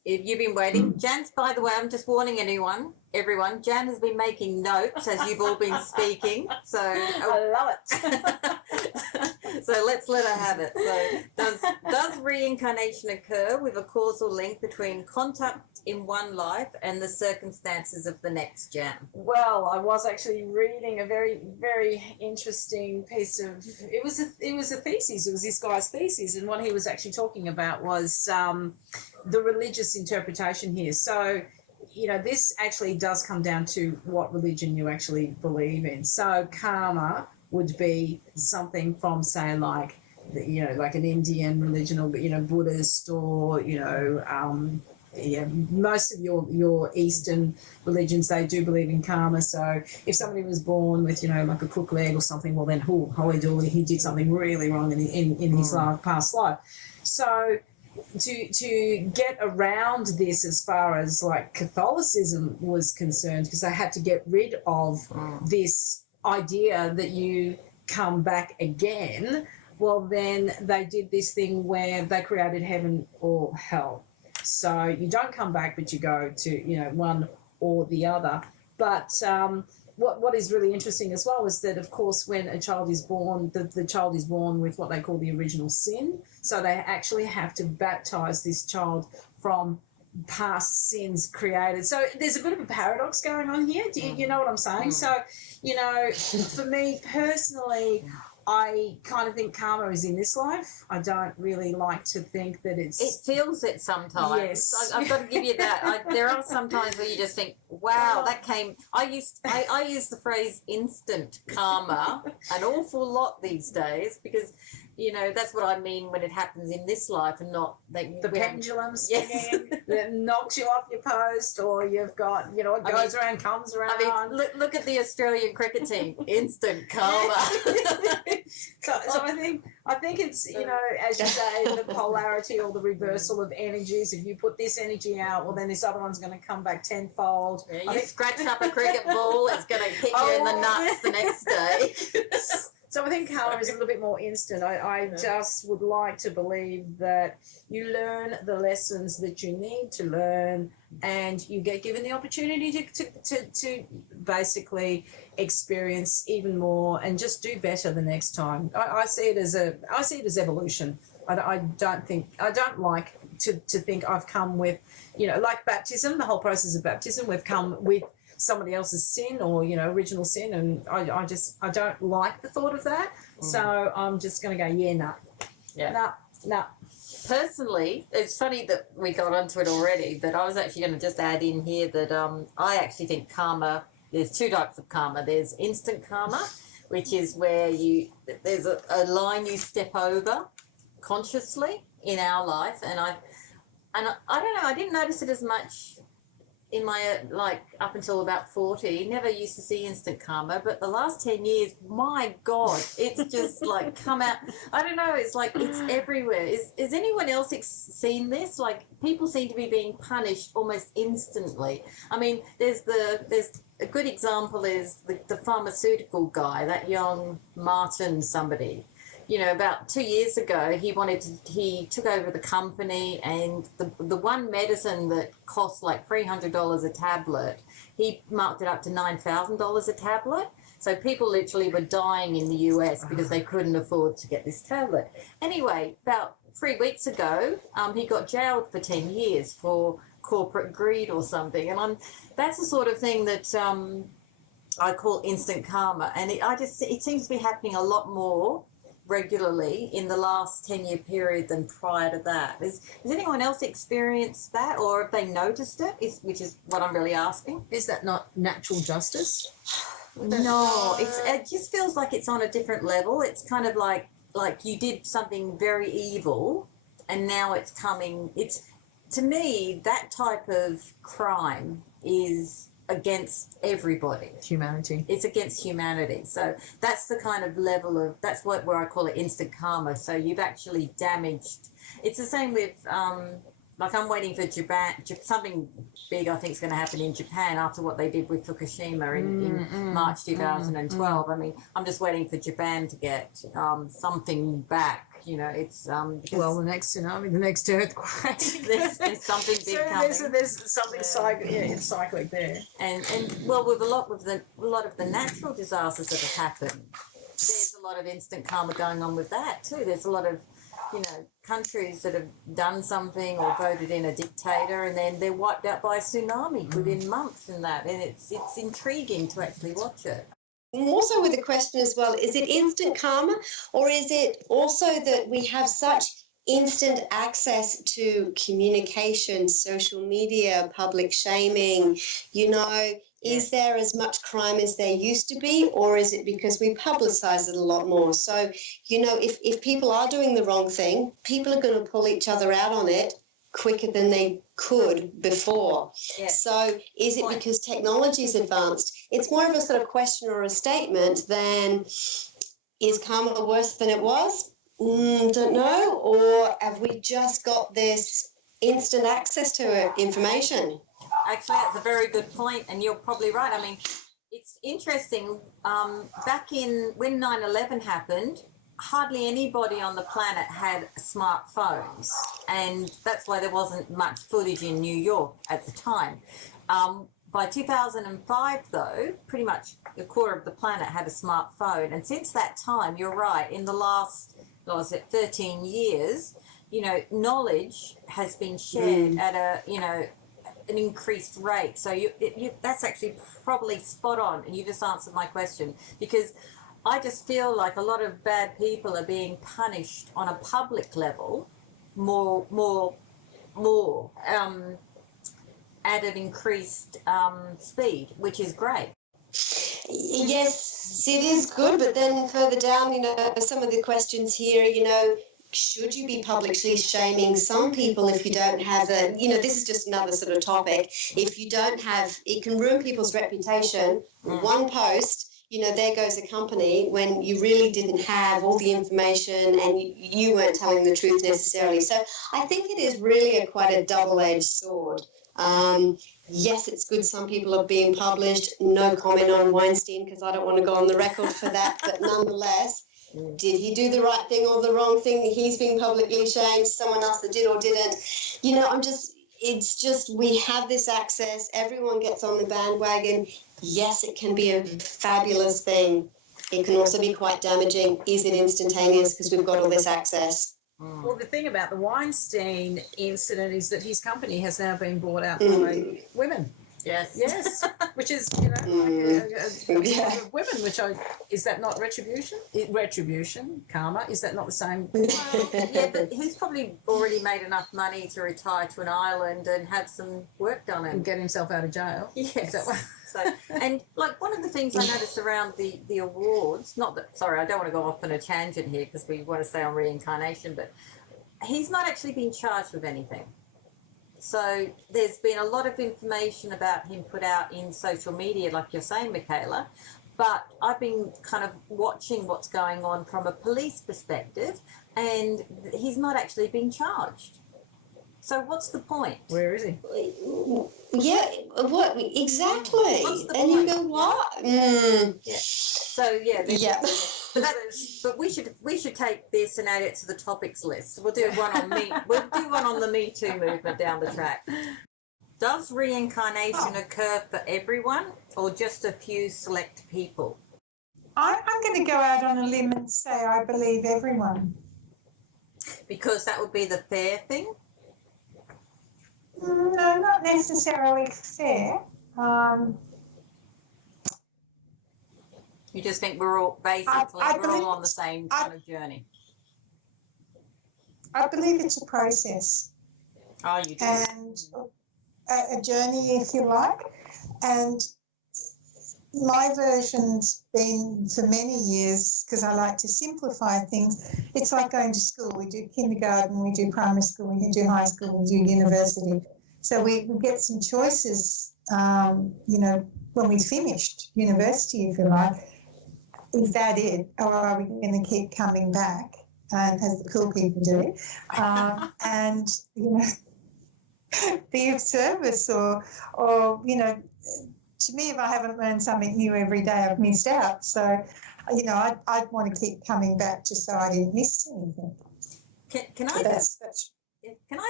if you've been waiting. Jan's, by the way, I'm just warning everyone, Jan has been making notes as you've all been speaking. So I love it. So let's let her have it. So does reincarnation occur with a causal link between contact in one life and the circumstances of the next, Jan? Well, I was actually reading a very, very interesting piece of. It was a thesis. It was this guy's thesis, and what he was actually talking about was the religious interpretation here. So, this actually does come down to what religion you actually believe in. So, karma would be something from, say, like an Indian religion, or Buddhist, or most of your Eastern religions, they do believe in karma. So if somebody was born with like a crook leg or something, well then, holy dooly, he did something really wrong in his past life. So to get around this, as far as like Catholicism was concerned, because they had to get rid of this idea that you come back again, well then they did this thing where they created heaven or hell. So you don't come back, but you go to one or the other. But what is really interesting as well is that, of course, when a child is born, the child is born with what they call the original sin. So they actually have to baptize this child from past sins created. So there's a bit of a paradox going on here. Do you know what I'm saying? So, for me personally, I kind of think karma is in this life. I don't really like to think that it's... It feels it sometimes. Yes. I've got to give you that. There are some times where you just think, wow, that came... I use the phrase instant karma an awful lot these days, because that's what I mean when it happens in this life and not like The pendulum Yes. swinging that knocks you off your post, or you've got, it goes around, comes around. I mean, look at the Australian cricket team. Instant karma. so I think it's, as you say, the polarity or the reversal of energies. If you put this energy out, well, then this other one's going to come back tenfold. Yeah, you scratch up a cricket ball, it's going to hit you in the nuts the next day. So I think karma is a little bit more instant. I just would like to believe that you learn the lessons that you need to learn, and you get given the opportunity to basically experience even more and just do better the next time. I see it as evolution. I don't like to think I've come with, like baptism, the whole process of baptism, we've come with somebody else's sin or original sin, and I don't like the thought of that. So I'm just going to go nah. Personally, it's funny that we got onto it already, but I was actually going to just add in here that I actually think karma, there's two types of karma. There's instant karma, which is where there's a line you step over consciously in our life, and I don't know, I didn't notice it as much in my, up until about 40, never used to see instant karma, but the last 10 years, my God, it's just come out. I don't know, it's it's everywhere. Is anyone else seen this? People seem to be being punished almost instantly. I mean, there's a good example is the pharmaceutical guy, that young Martin somebody. About 2 years ago, he took over the company, and the one medicine that cost $300 a tablet, he marked it up to $9,000 a tablet. So people literally were dying in the US because they couldn't afford to get this tablet. Anyway, about 3 weeks ago, he got jailed for 10 years for corporate greed or something. And that's the sort of thing that I call instant karma. And it seems to be happening a lot more regularly in the last 10-year period than prior to that. Has anyone else experienced that, or have they noticed it, which is what I'm really asking? Is that not natural justice? No, it just feels like it's on a different level. It's kind of like you did something very evil and now it's coming. To me, that type of crime is against everybody. Humanity. It's against humanity. So that's the kind of level of, that's where I call it instant karma. So you've actually damaged. It's the same with, I'm waiting for Japan, something big I think is going to happen in Japan after what they did with Fukushima in March 2012. I mean, I'm just waiting for Japan to get something back. It's the next tsunami, the next earthquake. there's something big coming. There's something it's cyclic there. And well, with a lot of the natural disasters that have happened, there's a lot of instant karma going on with that too. There's a lot of countries that have done something or voted in a dictator, and then they're wiped out by a tsunami within months and that. And it's intriguing to actually watch it. Also with the question as well, is it instant karma, or is it also that we have such instant access to communication, social media, public shaming, is there as much crime as there used to be, or is it because we publicise it a lot more? So, if people are doing the wrong thing, people are going to pull each other out on it quicker than they could before. Yes. So is it because technology is advanced? It's more of a sort of question or a statement than, is karma worse than it was? Don't know. Or have we just got this instant access to information? Actually, that's a very good point, and you're probably right. I mean, it's interesting. Back when 9/11 happened, hardly anybody on the planet had smartphones, and that's why there wasn't much footage in New York at the time. By 2005, though, pretty much a quarter of the planet had a smartphone, and since that time, you're right, in the last, 13 years, knowledge has been shared at an increased rate. So that's actually probably spot on, and you just answered my question, because I just feel like a lot of bad people are being punished on a public level more at an increased speed, which is great. Yes, it is good, but then further down, some of the questions here, should you be publicly shaming some people if you don't have this is just another sort of topic. If you don't have, it can ruin people's reputation. One post, there goes a company when you really didn't have all the information and you weren't telling the truth necessarily. So I think it is really quite a double-edged sword. Yes, it's good some people are being published. No comment on Weinstein because I don't want to go on the record for that. But nonetheless, did he do the right thing or the wrong thing? He's being publicly shamed. Someone else that did or didn't. It's just we have this access. Everyone gets on the bandwagon. Yes, it can be a fabulous thing. It can also be quite damaging. Is it instantaneous because we've got all this access? Well, the thing about the Weinstein incident is that his company has now been bought out by women. Yes, which is, like a women, is that not retribution? Retribution, karma, is that not the same? Well, yeah, but he's probably already made enough money to retire to an island and have some work done And get himself out of jail. Yes. And like one of the things I noticed around the awards, I don't want to go off on a tangent here because we want to stay on reincarnation, but he's not actually been charged with anything. So there's been a lot of information about him put out in social media, like you're saying, Michaela, but I've been kind of watching what's going on from a police perspective, and he's not actually been charged. So what's the point? Where is he? Yeah, what exactly? What's the and point? You go, what? Yeah. So Yeah. But we should take this and add it to the topics list. We'll do one on me. We'll do one on the Me Too movement down the track. Does reincarnation occur for everyone, or just a few select people? I'm going to go out on a limb and say I believe everyone. Because that would be the fair thing. No, not necessarily fair. You just think we're all basically we're all on the same kind of journey. I believe it's a process. Oh, you do. And a journey, if you like. And my version's been for many years, because I like to simplify things, it's like going to school. We do kindergarten, we do primary school, we do high school, we do university. So we get some choices, when we finished university, if you like. Is that it? Or are we going to keep coming back, as the cool people do, and, be of service or, to me, if I haven't learned something new every day, I've missed out. So, I'd want to keep coming back just so I didn't miss anything. Can I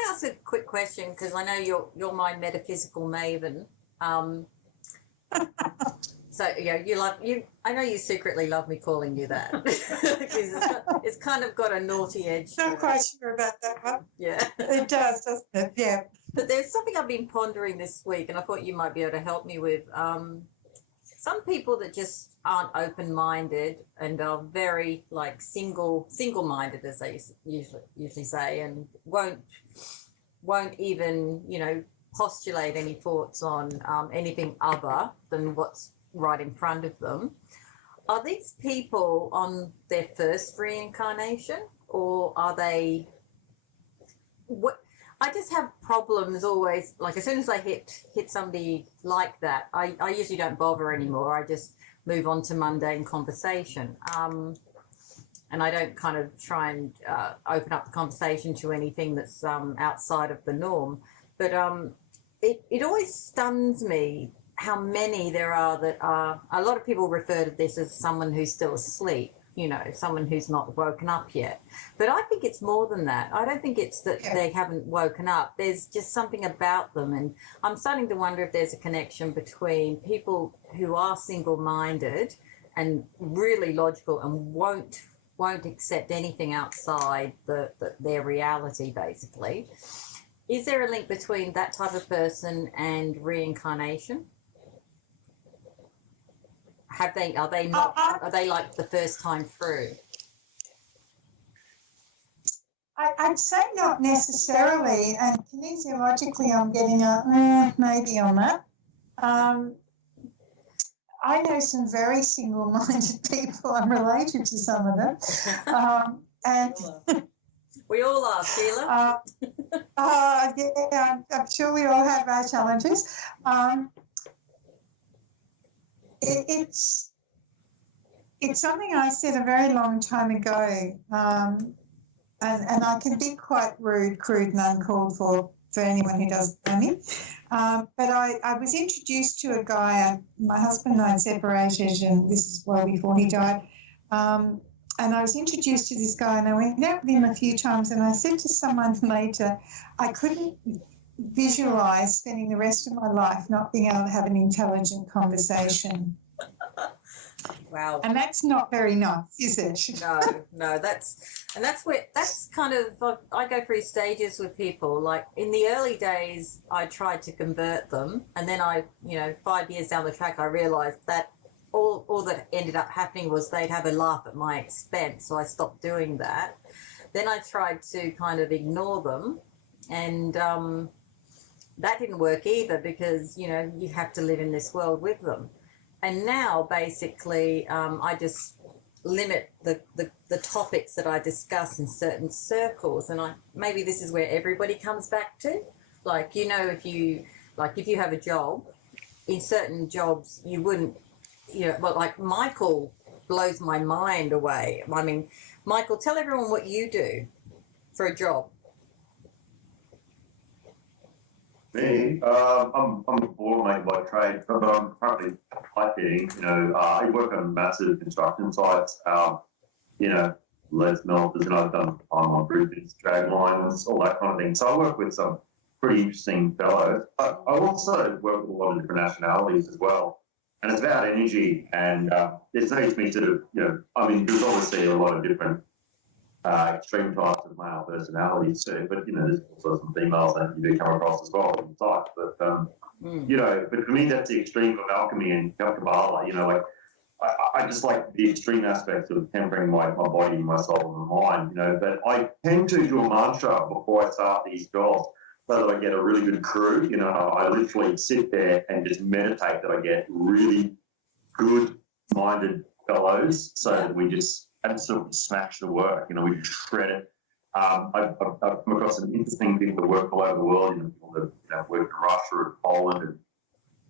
ask a quick question? Because I know you're my metaphysical maven. So I know you secretly love me calling you that. it's kind of got a naughty edge. Not quite sure about that one. Yeah. It does, doesn't it? Yeah. But there's something I've been pondering this week, and I thought you might be able to help me with. Some people that just aren't open-minded and are very single-minded, as they usually say, and won't even postulate any thoughts on anything other than what's right in front of them. Are these people on their first reincarnation, or are they? I just have problems always. Like as soon as I hit somebody like that, I usually don't bother anymore. I just move on to mundane conversation, and I don't kind of try and open up the conversation to anything that's outside of the norm. But it always stuns me how many there are that are. A lot of people refer to this as someone who's still asleep. Someone who's not woken up yet. But I think it's more than that. I don't think it's that they haven't woken up. There's just something about them. And I'm starting to wonder if there's a connection between people who are single-minded and really logical and won't accept anything outside their reality, basically. Is there a link between that type of person and reincarnation? Are they like the first time through? I'd say not necessarily, and kinesiologically I'm getting a maybe on that. I know some very single-minded people. I'm related to some of them. And We all are, Sheila. yeah, I'm sure we all have our challenges. It's something I said a very long time ago, and I can be quite rude, crude, and uncalled for anyone who doesn't know me. But I was introduced to a guy, my husband and I had separated, and this is well before he died. And I was introduced to this guy, and I went out with him a few times, and I said to someone later, I couldn't visualise spending the rest of my life not being able to have an intelligent conversation. Wow. And that's not very nice, is it? No, that's kind of, I go through stages with people. Like in the early days, I tried to convert them, and then 5 years down the track, I realised that all that ended up happening was they'd have a laugh at my expense, so I stopped doing that. Then I tried to kind of ignore them, and that didn't work either, because you have to live in this world with them. And now basically I just limit the topics that I discuss in certain circles, and maybe this is where everybody comes back to, like, if you have a job, in certain jobs you wouldn't, like Michael blows my mind away. I mean, Michael, tell everyone what you do for a job. Me, I'm a board maker by trade, but I'm currently pipe fitting. I work on massive construction sites. Lead smelters, and I've done on bridges, drag lines, all that kind of thing. So I work with some pretty interesting fellows. But I also work with a lot of different nationalities as well. And it's about energy, and it needs me to, there's obviously a lot of different extreme types of male personalities too, but there's also some females that you do come across as well in types. But but for me that's the extreme of alchemy and Kabbalah. I just like the extreme aspects of tempering my body, my soul, and my mind. But I tend to do a mantra before I start these jobs, so that I get a really good crew. I literally sit there and just meditate that I get really good-minded fellows, so that we just absolutely smash the work. We shred it. I've come across some interesting people that work all over the world. People that work in Russia and Poland and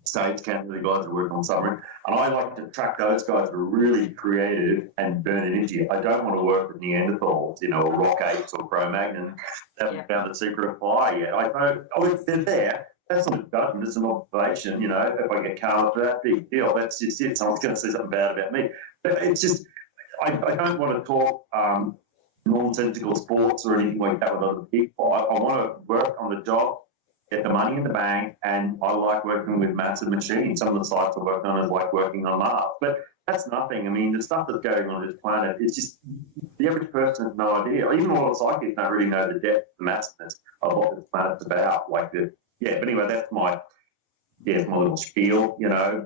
States, Canada, guys that work on submarine. And I like to track those guys who are really creative and burn energy. I don't want to work with Neanderthals, or rock apes or Cro-Magnons that haven't found the secret of fire yet. If they're there, that's not a judgment, it's an observation. If I get calm for that, big deal. That's just it. Someone's going to say something bad about me. But it's just, I don't want to talk nonsensical sports or anything like that with other people. I want to work on the job, get the money in the bank, and I like working with massive machines. Some of the sites I work on is like working on Mars. But that's nothing. I mean, the stuff that's going on this planet, it's just, the average person has no idea. Even a lot of psychics don't really know the depth, the massiveness of what this planet's about. But anyway, that's my little spiel,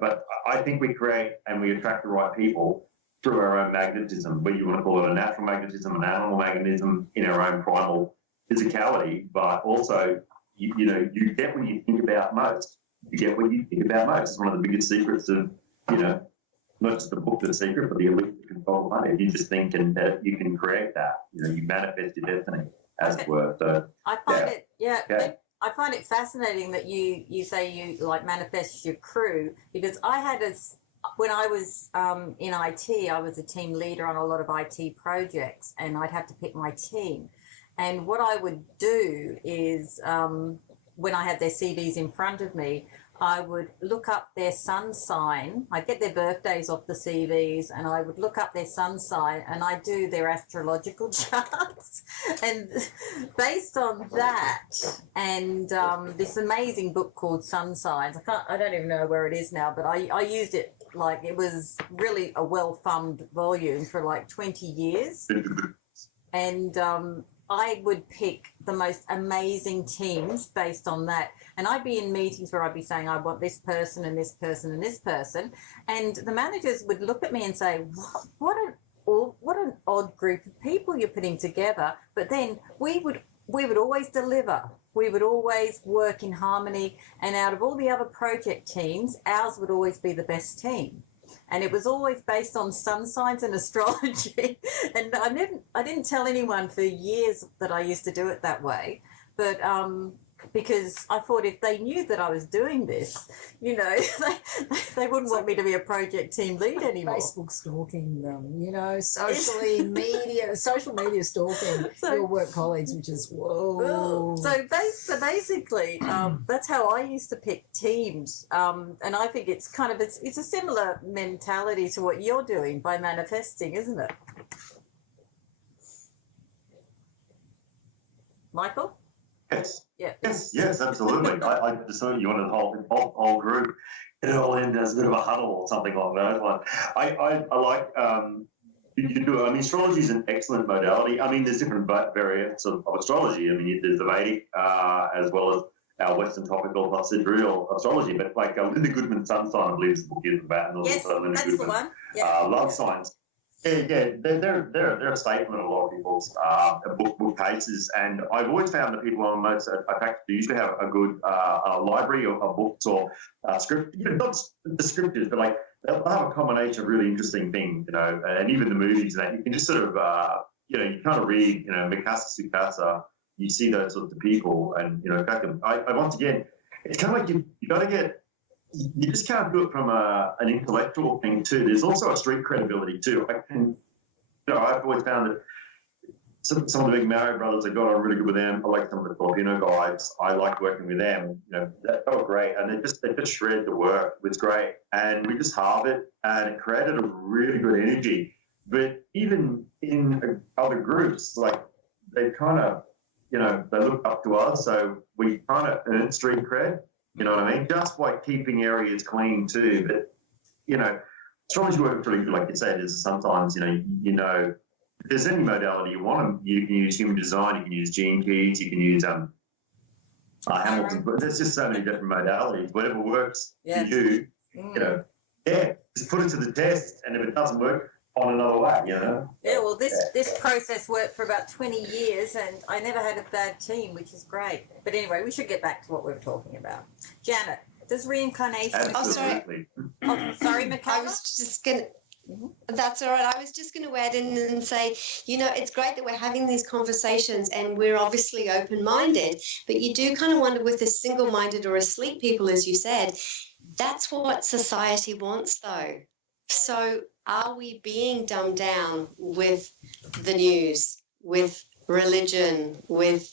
But I think we create and we attract the right people through our own magnetism, whether you want to call it a natural magnetism, an animal magnetism, in our own primal physicality, but also, you get what you think about most. You get what you think about most. It's one of the biggest secrets of, not just the book, The Secret, but the elite control of money. You just think and that you can create that. You manifest your destiny, as it were. So I find it fascinating that you say you like manifest your crew, because I had when I was in IT, I was a team leader on a lot of IT projects, and I'd have to pick my team. And what I would do is when I had their CVs in front of me, I would look up their sun sign. I'd get their birthdays off the CVs, and I would look up their sun sign, and I'd do their astrological charts. And based on that, and this amazing book called Sun Signs, I don't even know where it is now, but I used it, like, it was really a well-thumbed volume for like 20 years. And I would pick the most amazing teams based on that. And I'd be in meetings where I'd be saying, I want this person and this person and this person. And the managers would look at me and say, what an odd group of people you're putting together. But then we would always deliver. We would always work in harmony. And out of all the other project teams, ours would always be the best team. and it was always based on sun signs and astrology. And I didn't tell anyone for years that I used to do it that way, but because I thought if they knew that I was doing this, you know, they wouldn't want me to be a project team lead anymore. Facebook stalking them, you know, social media stalking your work colleagues, which is whoa. So basically, that's how I used to pick teams, and I think it's kind of it's a similar mentality to what you're doing by manifesting, isn't it, Michael? Yes. Yeah. Yes, absolutely. I decided you wanted the whole group, get it all in as a bit of a huddle or something like that. I like you do. I mean, astrology is an excellent modality. I mean, there's different variants of astrology. I mean, there's the Vedic as well as our Western topical plus sidereal astrology. But like Linda Goodman's sun sign, I believe is the book is about, and Yes, also Linda that's Goodman, the one. Yeah. love signs. Yeah, they're a statement in a lot of people's book cases, and I've always found that people on most, in fact, they usually have a good library of books or script, not the scriptures, but like they'll have a combination of really interesting things, you know, and even the movies and that you can just sort of, you know, you kind of read, you know, Mikasa Sukasa, you see those sorts of people, and you know, in fact, I once again, it's kind of like you got to get. You just can't do it from an intellectual thing too. There's also a street credibility too. You know, I've always found that some of the big Maori brothers, I got on really good with them. I like some of the Filipino guys. I like working with them. You know, they were great, and they just shred the work. It was great, and we just halved it, and it created a really good energy. But even in other groups, like they kind of, you know, they look up to us, so we kind of earn street cred. You know what I mean? Just by keeping areas clean too. But, you know, astrology works really good, like you said, is sometimes, you know, if there's any modality you want, you can use human design, you can use gene keys, you can use Hamilton, but there's just so many different modalities. Whatever works for you, you know, just put it to the test, and if it doesn't work, on another way, you know? Yeah, well, this process worked for about 20 years, and I never had a bad team, which is great. But anyway, we should get back to what we were talking about. Janet, does reincarnation... Absolutely. Sorry, Michaela? I was just going to... That's all right. I was just going to add in and say, you know, it's great that we're having these conversations and we're obviously open-minded, but you do kind of wonder with the single-minded or asleep people, as you said, that's what society wants, though. So are we being dumbed down with the news, with religion, with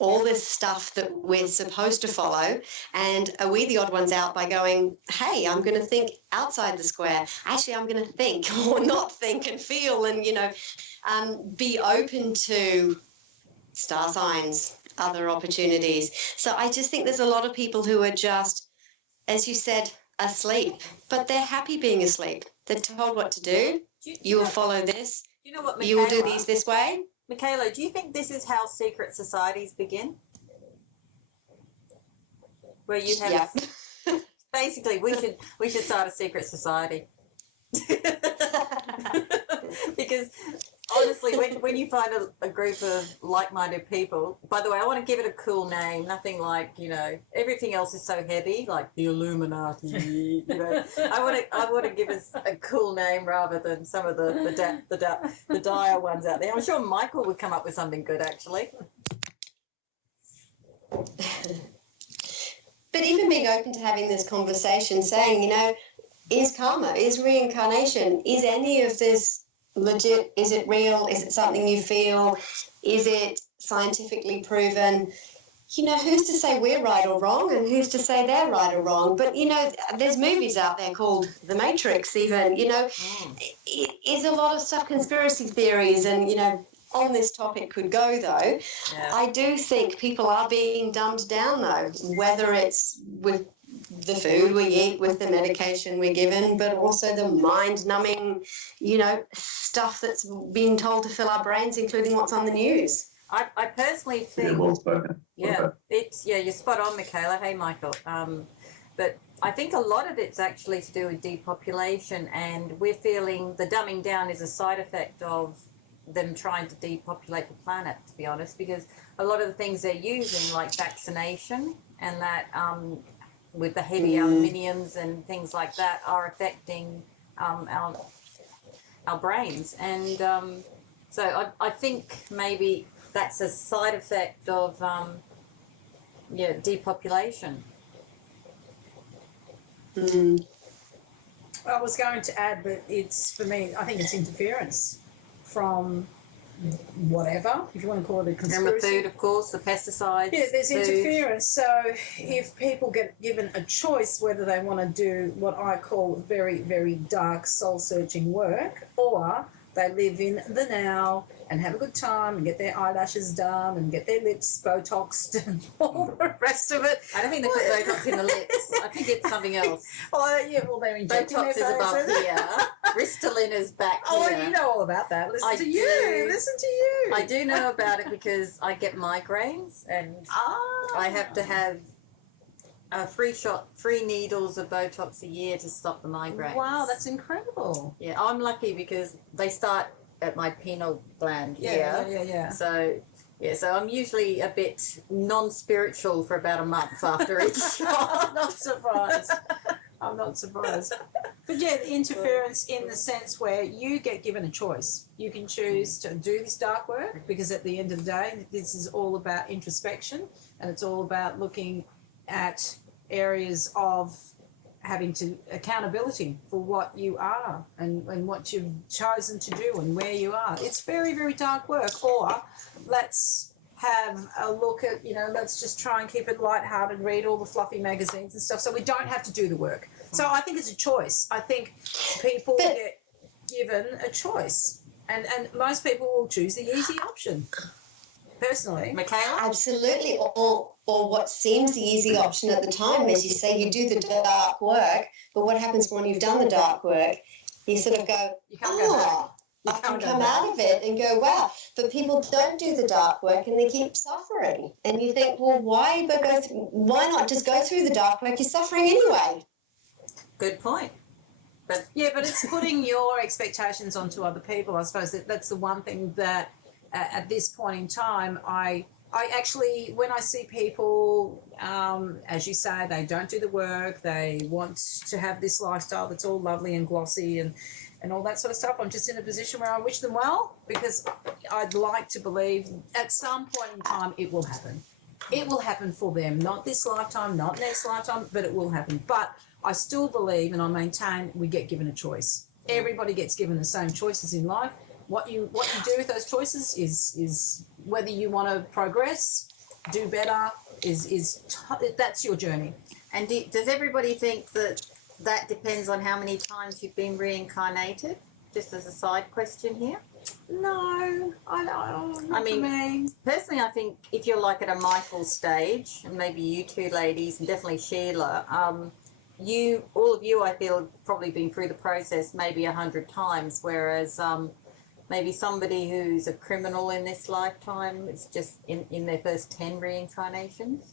all this stuff that we're supposed to follow? And are we the odd ones out by going, hey, I'm going to think outside the square. Actually, I'm going to think or not think and feel and, you know, be open to star signs, other opportunities. So I just think there's a lot of people who are just, as you said, asleep, but they're happy being asleep. They're told what to do. You will follow this. You know what, You will Michaela? do these this way. Michaela, do you think this is how secret societies begin? Where you have basically we should start a secret society. Because honestly, when you find a group of like-minded people, by the way, I want to give it a cool name, nothing like, you know, everything else is so heavy, like the Illuminati, you know. I want to give us a cool name rather than some of the dire ones out there. I'm sure Michael would come up with something good, actually. But even being open to having this conversation, saying, you know, is karma, is reincarnation, is any of this legit, is it real, is it something you feel, is it scientifically proven? You know, who's to say we're right or wrong, and who's to say they're right or wrong? But, you know, there's movies out there called The Matrix even, you know, is a lot of stuff conspiracy theories, and, you know, on this topic could go, though. Yeah. I do think people are being dumbed down, though, whether it's with the food we eat, with the medication we're given, but also the mind-numbing, you know, stuff that's being told to fill our brains, including what's on the news. I personally think... Yeah, well spoken. You're spot on, Michaela. Hey, Michael. But I think a lot of it's actually to do with depopulation, and we're feeling the dumbing down is a side effect of them trying to depopulate the planet, to be honest, because a lot of the things they're using, like vaccination and that with the heavy aluminiums and things like that, are affecting our brains. And so I think maybe that's a side effect of depopulation. I was going to add that it's, for me, I think it's interference from whatever, if you want to call it a And the conspiracy. food, of course, the pesticides. Yeah, there's food. interference. So if people get given a choice whether they want to do what I call very, very dark soul-searching work, or they live in the now and have a good time and get their eyelashes done and get their lips Botoxed and all the rest of it. I don't think they put Botox in the lips. I think it's something else. Well, they're injecting Botox their is above faces. here. Ristylane is back Oh, here. you know all about that. Listen I to do. you. Listen to you. I do know about it because I get migraines and I have to have a three needles of Botox a year to stop the migraines. Wow, that's incredible. Yeah, I'm lucky because they start at my pineal gland here. Yeah. So I'm usually a bit non-spiritual for about a month after each shot. I'm not surprised. I'm not surprised. But yeah, the interference in the sense where you get given a choice. You can choose to do this dark work because at the end of the day, this is all about introspection and it's all about looking at areas of having to accountability for what you are and what you've chosen to do and where you are. It's very, very dark work. Or let's have a look at, let's just try and keep it lighthearted, read all the fluffy magazines and stuff so we don't have to do the work. So I think it's a choice. I think people get given a choice and most people will choose the easy option, personally. Michaela? Absolutely. Or what seems the easy option at the time, as you say, you do the dark work, but what happens when you've done the dark work? You sort of go, You can't go back. oh, I can come out of it and go, wow. But people don't do the dark work and they keep suffering. And you think, well, why not just go through the dark work? You're suffering anyway. Good point. But it's putting your expectations onto other people. I suppose that's the one thing that at this point in time, I actually, when I see people, as you say, they don't do the work, they want to have this lifestyle that's all lovely and glossy and all that sort of stuff, I'm just in a position where I wish them well because I'd like to believe at some point in time it will happen. It will happen for them, not this lifetime, not next lifetime, but it will happen. But I still believe and I maintain we get given a choice. Everybody gets given the same choices in life. What you do with those choices is whether you want to progress, do better, that's your journey. And does everybody think that depends on how many times you've been reincarnated? Just as a side question here. No, I don't. I mean, for me. Personally, I think if you're like at a Michael stage, and maybe you two ladies, and definitely Sheila, all of you, I feel, have probably been through the process maybe 100 times, whereas maybe somebody who's a criminal in this lifetime, it's just in their first 10 reincarnations.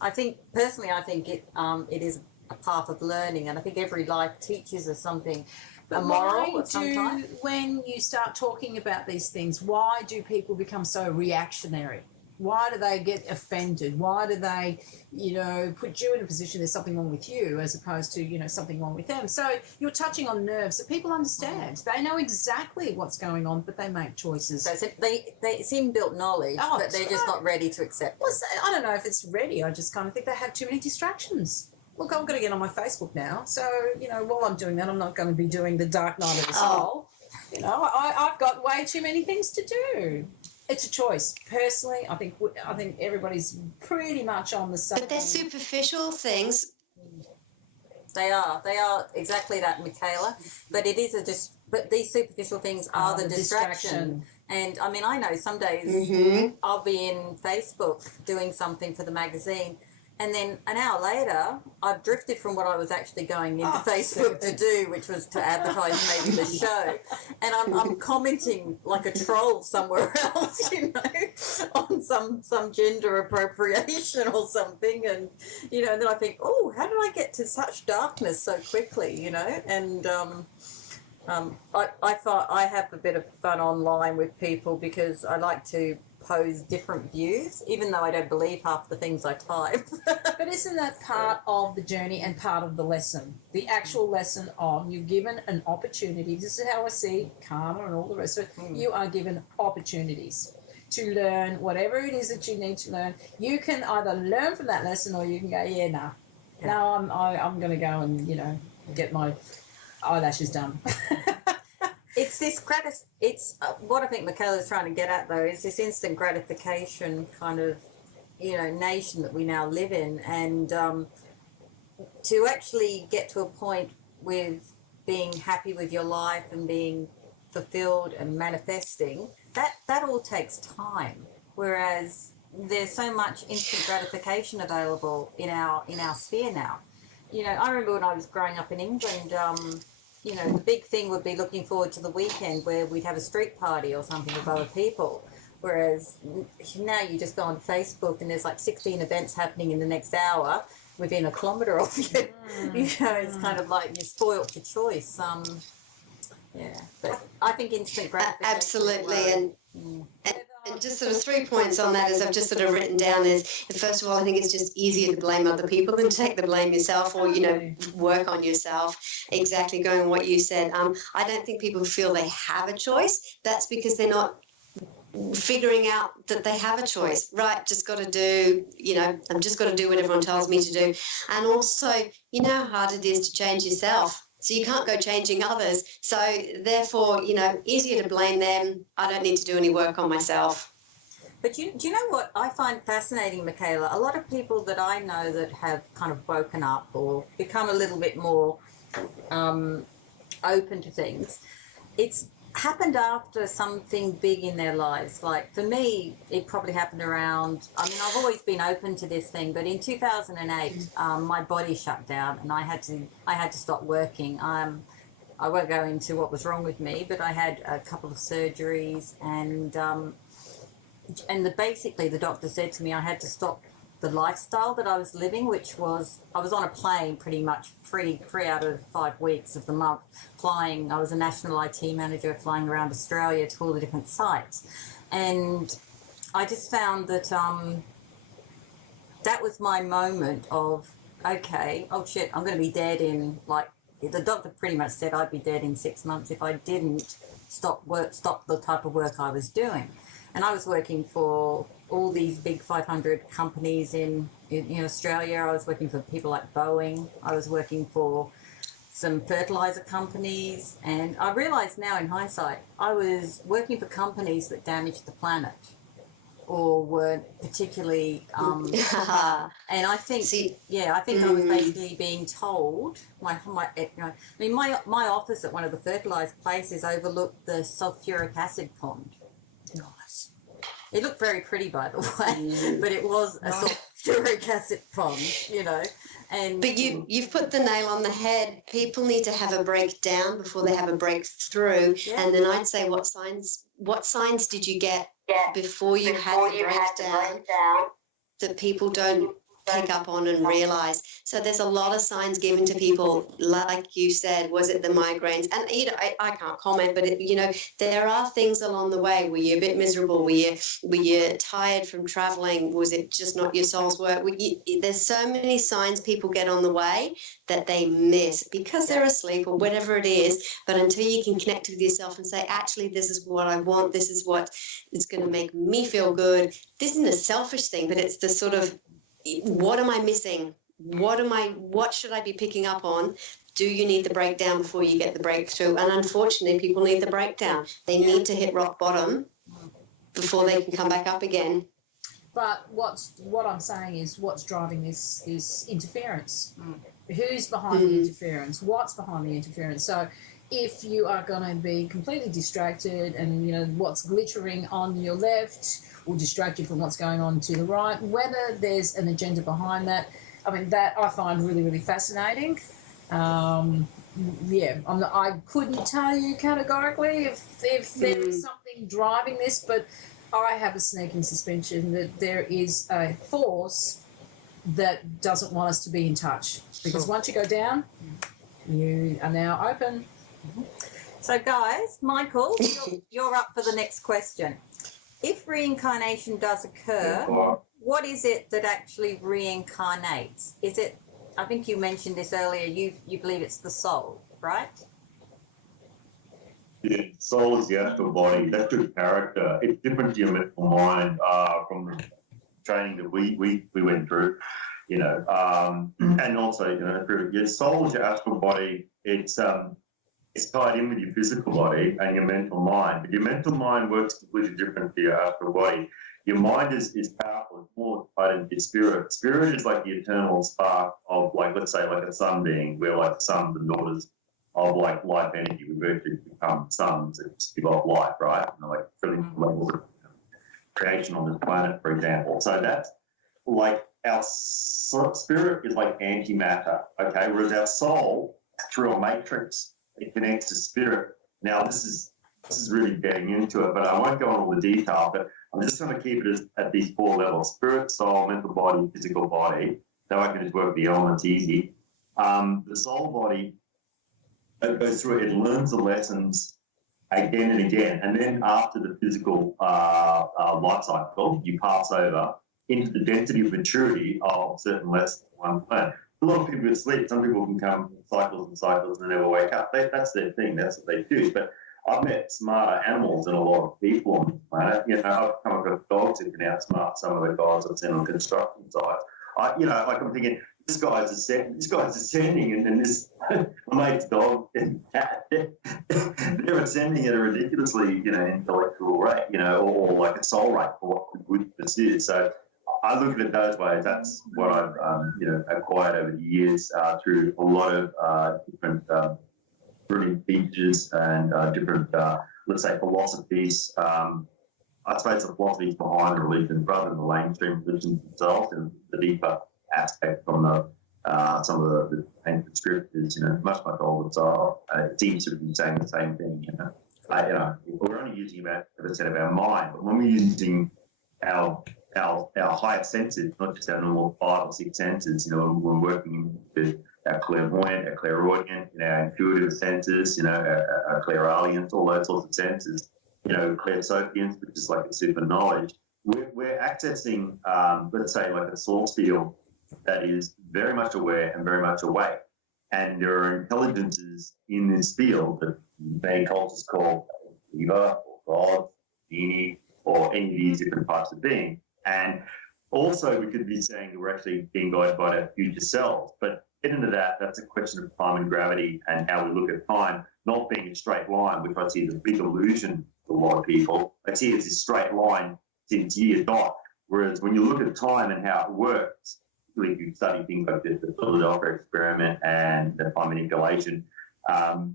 I think, personally, it is a path of learning, and I think every life teaches us something, a moral of some kind. When you start talking about these things, why do people become so reactionary? Why do they get offended? Why do they, put you in a position there's something wrong with you as opposed to, something wrong with them? So you're touching on nerves that people understand. They know exactly what's going on, but they make choices. So they seem built knowledge, but they're just not ready to accept it. I don't know if it's ready. I just kind of think they have too many distractions. Look, I'm going to get on my Facebook now. So, while I'm doing that, I'm not going to be doing the dark night of the soul. I've got way too many things to do. It's a choice. Personally, I think everybody's pretty much on the same. But they're superficial things. They are exactly that, Michaela. But it is but these superficial things are the distraction. And I mean, I know some days I'll be in Facebook doing something for the magazine, and then an hour later, I've drifted from what I was actually going into Facebook to do, which was to advertise maybe the show. And I'm commenting like a troll somewhere else, on some gender appropriation or something. And, and then I think, oh, how did I get to such darkness so quickly, And I thought I have a bit of fun online with people because I like to pose different views, even though I don't believe half the things I type. But isn't that part of the journey and part of the lesson? The actual lesson of you're given an opportunity. This is how I see karma and all the rest of it. You are given opportunities to learn whatever it is that you need to learn. You can either learn from that lesson or you can go, yeah, nah. No, I'm going to go and, you know, get my eyelashes done. It's this it's what I think Michaela's trying to get at, though, is this instant gratification kind of, you know, nation that we now live in, and to actually get to a point with being happy with your life and being fulfilled and manifesting, that all takes time. Whereas there's so much instant gratification available in our sphere now. You know, I remember when I was growing up in England, you know, the big thing would be looking forward to the weekend where we'd have a street party or something with other people. Whereas now you just go on Facebook and there's like 16 events happening in the next hour within a kilometre of you. You know, it's kind of like you're spoilt for choice. Yeah, but I think instant gratification. Absolutely, and just sort of 3 points on that, as I've just sort of written down, is first of all, I think it's just easier to blame other people than take the blame yourself, or, you know, work on yourself. Exactly, going on what you said. I don't think people feel they have a choice. That's because they're not figuring out that they have a choice. Right, just got to do, you know, I've just got to do what everyone tells me to do. And also, you know how hard it is to change yourself. So you can't go changing others. So therefore, you know, easier to blame them. I don't need to do any work on myself. But do you know what I find fascinating, Michaela? A lot of people that I know that have kind of woken up or become a little bit more open to things, it's happened after something big in their lives. Like for me, it probably happened around, I mean, I've always been open to this thing, but in 2008, my body shut down and I had to stop working. I won't go into what was wrong with me, but I had a couple of surgeries, and basically the doctor said to me I had to stop the lifestyle that I was living, which was, I was on a plane pretty much three out of 5 weeks of the month flying. I was a national IT manager flying around Australia to all the different sites. And I just found that that was my moment of, okay, oh shit, I'm going to be dead in, like, the doctor pretty much said I'd be dead in 6 months if I didn't stop the type of work I was doing. And I was working for all these big 500 companies in Australia. I was working for people like Boeing. I was working for some fertilizer companies. And I realised now in hindsight, I was working for companies that damaged the planet or weren't particularly... and I think, I was basically being told, my office at one of the fertilizer places overlooked the sulfuric acid pond. Nice. It looked very pretty, by the way, but it was a sulfuric acid pond, you know. But you've put the nail on the head. People need to have a breakdown before they have a breakthrough. Yeah. And then I'd say, what signs did you get before you had the breakdown that people don't pick up on and realize? So there's a lot of signs given to people, like you said. Was it the migraines? And you know, I can't comment, but there are things along the way. Were you a bit miserable? Were you tired from traveling? Was it just not your soul's work? There's so many signs people get on the way that they miss because they're asleep or whatever it is. But until you can connect with yourself and say, actually, this is what I want, this is what is going to make me feel good. This isn't a selfish thing, but it's the sort of, what am I missing? What should I be picking up on? Do you need the breakdown before you get the breakthrough? And unfortunately, people need the breakdown. They need to hit rock bottom before they can come back up again. But what I'm saying is, what's driving this is interference. Who's behind the interference? What's behind the interference? So if you are going to be completely distracted and, what's glittering on your left will distract you from what's going on to the right, whether there's an agenda behind that, I mean, that I find really, really fascinating. I couldn't tell you categorically if there is something driving this, but I have a sneaking suspicion that there is a force that doesn't want us to be in touch. Because once you go down, you are now open. So, guys, Michael, you're up for the next question. if reincarnation does occur, what is it that actually reincarnates? Is it, I think you mentioned this earlier, you believe it's the soul, right? The soul is the astral body. That's your character. It's different to your mental mind from the training that we went through, you know. And also, you know, your soul is your astral body. It's tied in with your physical body and your mental mind. But your mental mind works completely different to your astral body. Your mind is powerful. It's more tied into your spirit. Spirit is like the eternal spark of, like, let's say, like a sun being. We're like sons and daughters of, like, life energy. We virtually become sons that give off life, right? You know, like trillions of levels of creation on this planet, for example. So that's like our spirit is like antimatter, okay? Whereas our soul, through a matrix, it connects to spirit. Now, this is really getting into it, but I won't go on all the detail, but I'm just going to keep it at these 4 levels: spirit, soul, mental body, physical body. Now I can just work the elements easy. The soul body, it goes through it, learns the lessons again and again, and then after the physical life cycle, you pass over into the density of maturity of certain lessons on one planet. A lot of people sleep. Some people can come cycles and cycles and never wake up. That's their thing. That's what they do. But I've met smarter animals than a lot of people on the planet. You know, I've come across dogs who can outsmart some of the guys I've seen on construction sites. You know, like I'm thinking, this guy's ascending, and this my mate's dog and cat, they're ascending at a ridiculously, you know, intellectual rate, you know, or like a soul rate for what the good this is. So I look at it those ways. That's what I've, you know, acquired over the years through a lot of different brilliant teachers and different, let's say, philosophies. I suppose the philosophies behind religion, rather than the mainstream religions themselves, and the deeper aspect from some of the ancient scriptures, you know, much older. So it seems to be saying the same thing, you know. You know, we're only using about 10% of our mind, but when we're using our higher senses, not just our normal 5 or 6 senses, you know, when we're working with our clairvoyant, our clairaudient, you know, our intuitive senses, you know, our clairalience, all those sorts of senses, you know, clairsentience, which is like a super knowledge, we're accessing, let's say, like a source field that is very much aware and very much awake. And there are intelligences in this field that many cultures call Shiva or God, Genie, or any of these different types of being. And also, we could be saying that we're actually being guided by our future selves. But get into that, that's a question of time and gravity and how we look at time not being a straight line, which I see as a big illusion to a lot of people. I see it as a straight line since year dot. Whereas when you look at time and how it works, particularly if you study things like the Philadelphia experiment and the time manipulation,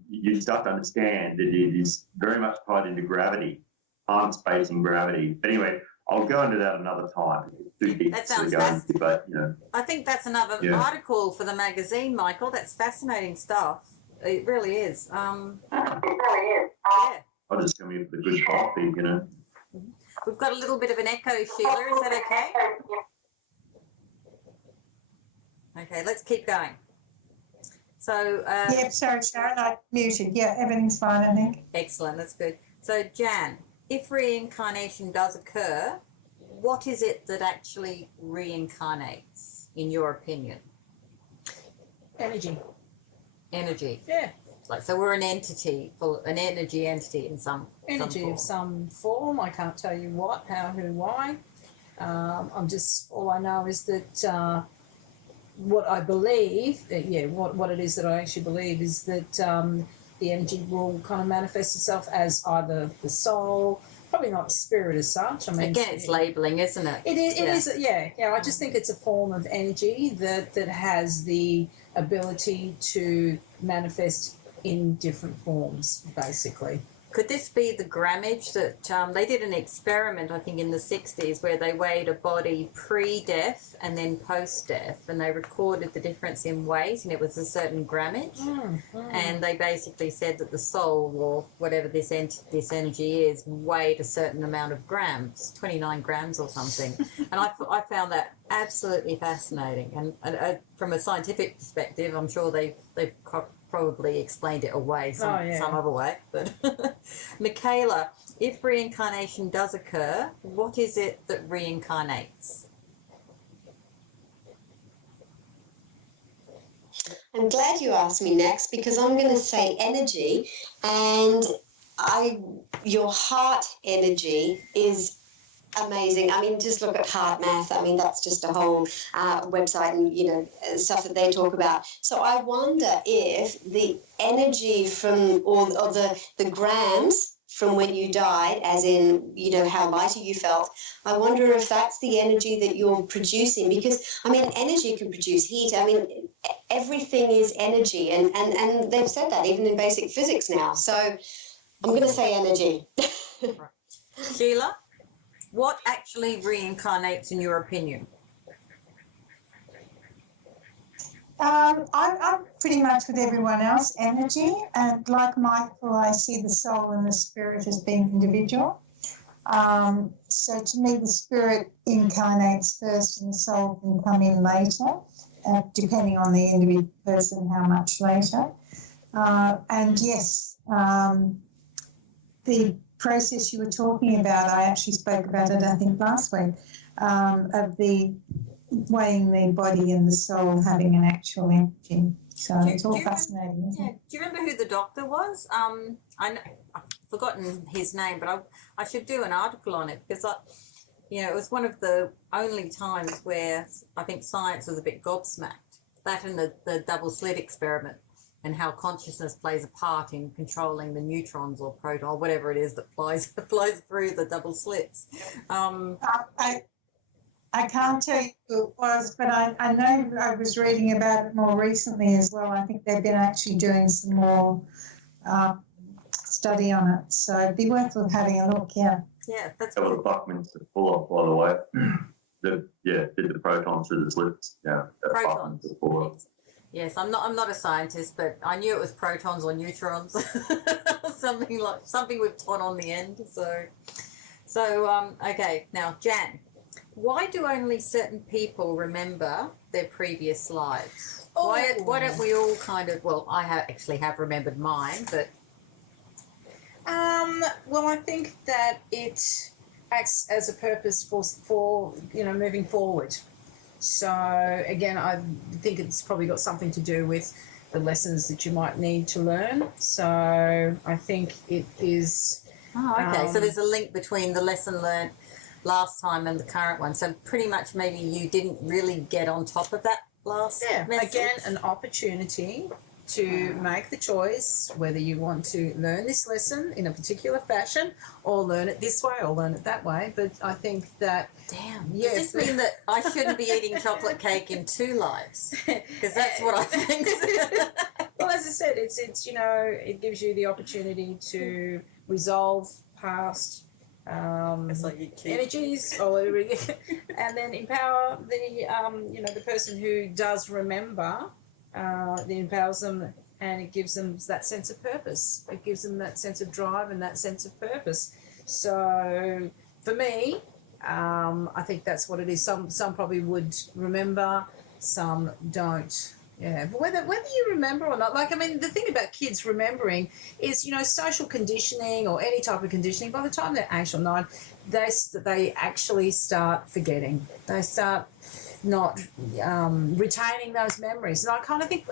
you start to understand that it is very much tied into gravity, time, space, and gravity. But anyway, I'll go into that another time. That sounds fascinating. But, you know, I think that's another article for the magazine, Michael. That's fascinating stuff. It really is. Yeah. I'll just come in for the good coffee, you know. We've got a little bit of an echo, Sheila. Is that okay? Okay, let's keep going. So, yeah, sorry, Sharon, I muted. Yeah, everything's fine, I think. Excellent, that's good. So, Jan, if reincarnation does occur, what is it that actually reincarnates, in your opinion? Energy. Energy. Yeah. So we're an entity, an energy entity in some Energy of some form. I can't tell you what, how, who, why. All I know is that what I believe, what it is that I actually believe is that the energy will kind of manifest itself as either the soul, probably not spirit as such. I mean, again, it's labelling, isn't it? It is. I just think it's a form of energy that has the ability to manifest in different forms, basically. Could this be the grammage that they did an experiment, I think, in the 60s where they weighed a body pre-death and then post-death, and they recorded the difference in weight, and it was a certain grammage. And they basically said that the soul, or whatever this energy is, weighed a certain amount of grams, 29 grams or something. And I found that absolutely fascinating. And from a scientific perspective, I'm sure they've probably explained it away some other way. But Michaela, if reincarnation does occur, what is it that reincarnates? I'm glad you asked me next because I'm going to say energy, and your heart energy is amazing. I mean, just look at heart math. I mean, that's just a whole website and, stuff that they talk about. So I wonder if the energy from, or the grams from when you died, as in, how lighter you felt, I wonder if that's the energy that you're producing. Because, I mean, energy can produce heat. I mean, everything is energy. And they've said that even in basic physics now. So I'm going to say energy. Sheila, what actually reincarnates in your opinion? I'm pretty much with everyone else, energy. And like Michael, I see the soul and the spirit as being individual. So to me, the spirit incarnates first and the soul can come in later, depending on the individual person, how much later. And yes, the process you were talking about, I actually spoke about it, I think, last week, of the weighing the body and the soul having an actual energy. So it's all fascinating, isn't it? Do you remember who the doctor was? I've forgotten his name, but I should do an article on it because it was one of the only times where I think science was a bit gobsmacked. That and the double slit experiment, and how consciousness plays a part in controlling the neutrons or proton or whatever it is that flies through the double slits. I can't tell you who it was, but I know I was reading about it more recently as well. I think they've been actually doing some more study on it. So it'd be worth having a look, yeah. Yeah, that's That was Buckminster pull-off, by the way. Did the protons through the slits. Yeah, that's protons. Buckminster pull-off. Yes, I'm not a scientist, but I knew it was protons or neutrons, something with ton on the end. So okay, now Jan, why do only certain people remember their previous lives? Why don't we all kind of? Well, I actually have remembered mine, but well, I think that it acts as a purpose for moving forward. So again, I think it's probably got something to do with the lessons that you might need to learn. So I think it is. Oh, okay. So there's a link between the lesson learned last time and the current one. So pretty much maybe you didn't really get on top of that last message. Again, an opportunity to make the choice whether you want to learn this lesson in a particular fashion or learn it this way or learn it that way. But I think that... Damn. Does this mean that I shouldn't be eating chocolate cake in 2 lives? Because that's what I think. Well, as I said, it's it gives you the opportunity to resolve past energies or whatever, and then empower the person who does remember. It empowers them and it gives them that sense of purpose. It gives them that sense of drive and that sense of purpose. So for me, I think that's what it is. Some probably would remember, some don't. Yeah, but whether you remember or not, the thing about kids remembering is, social conditioning or any type of conditioning, by the time they're 8 or 9, they actually start forgetting. They start not retaining those memories. And I kind of think,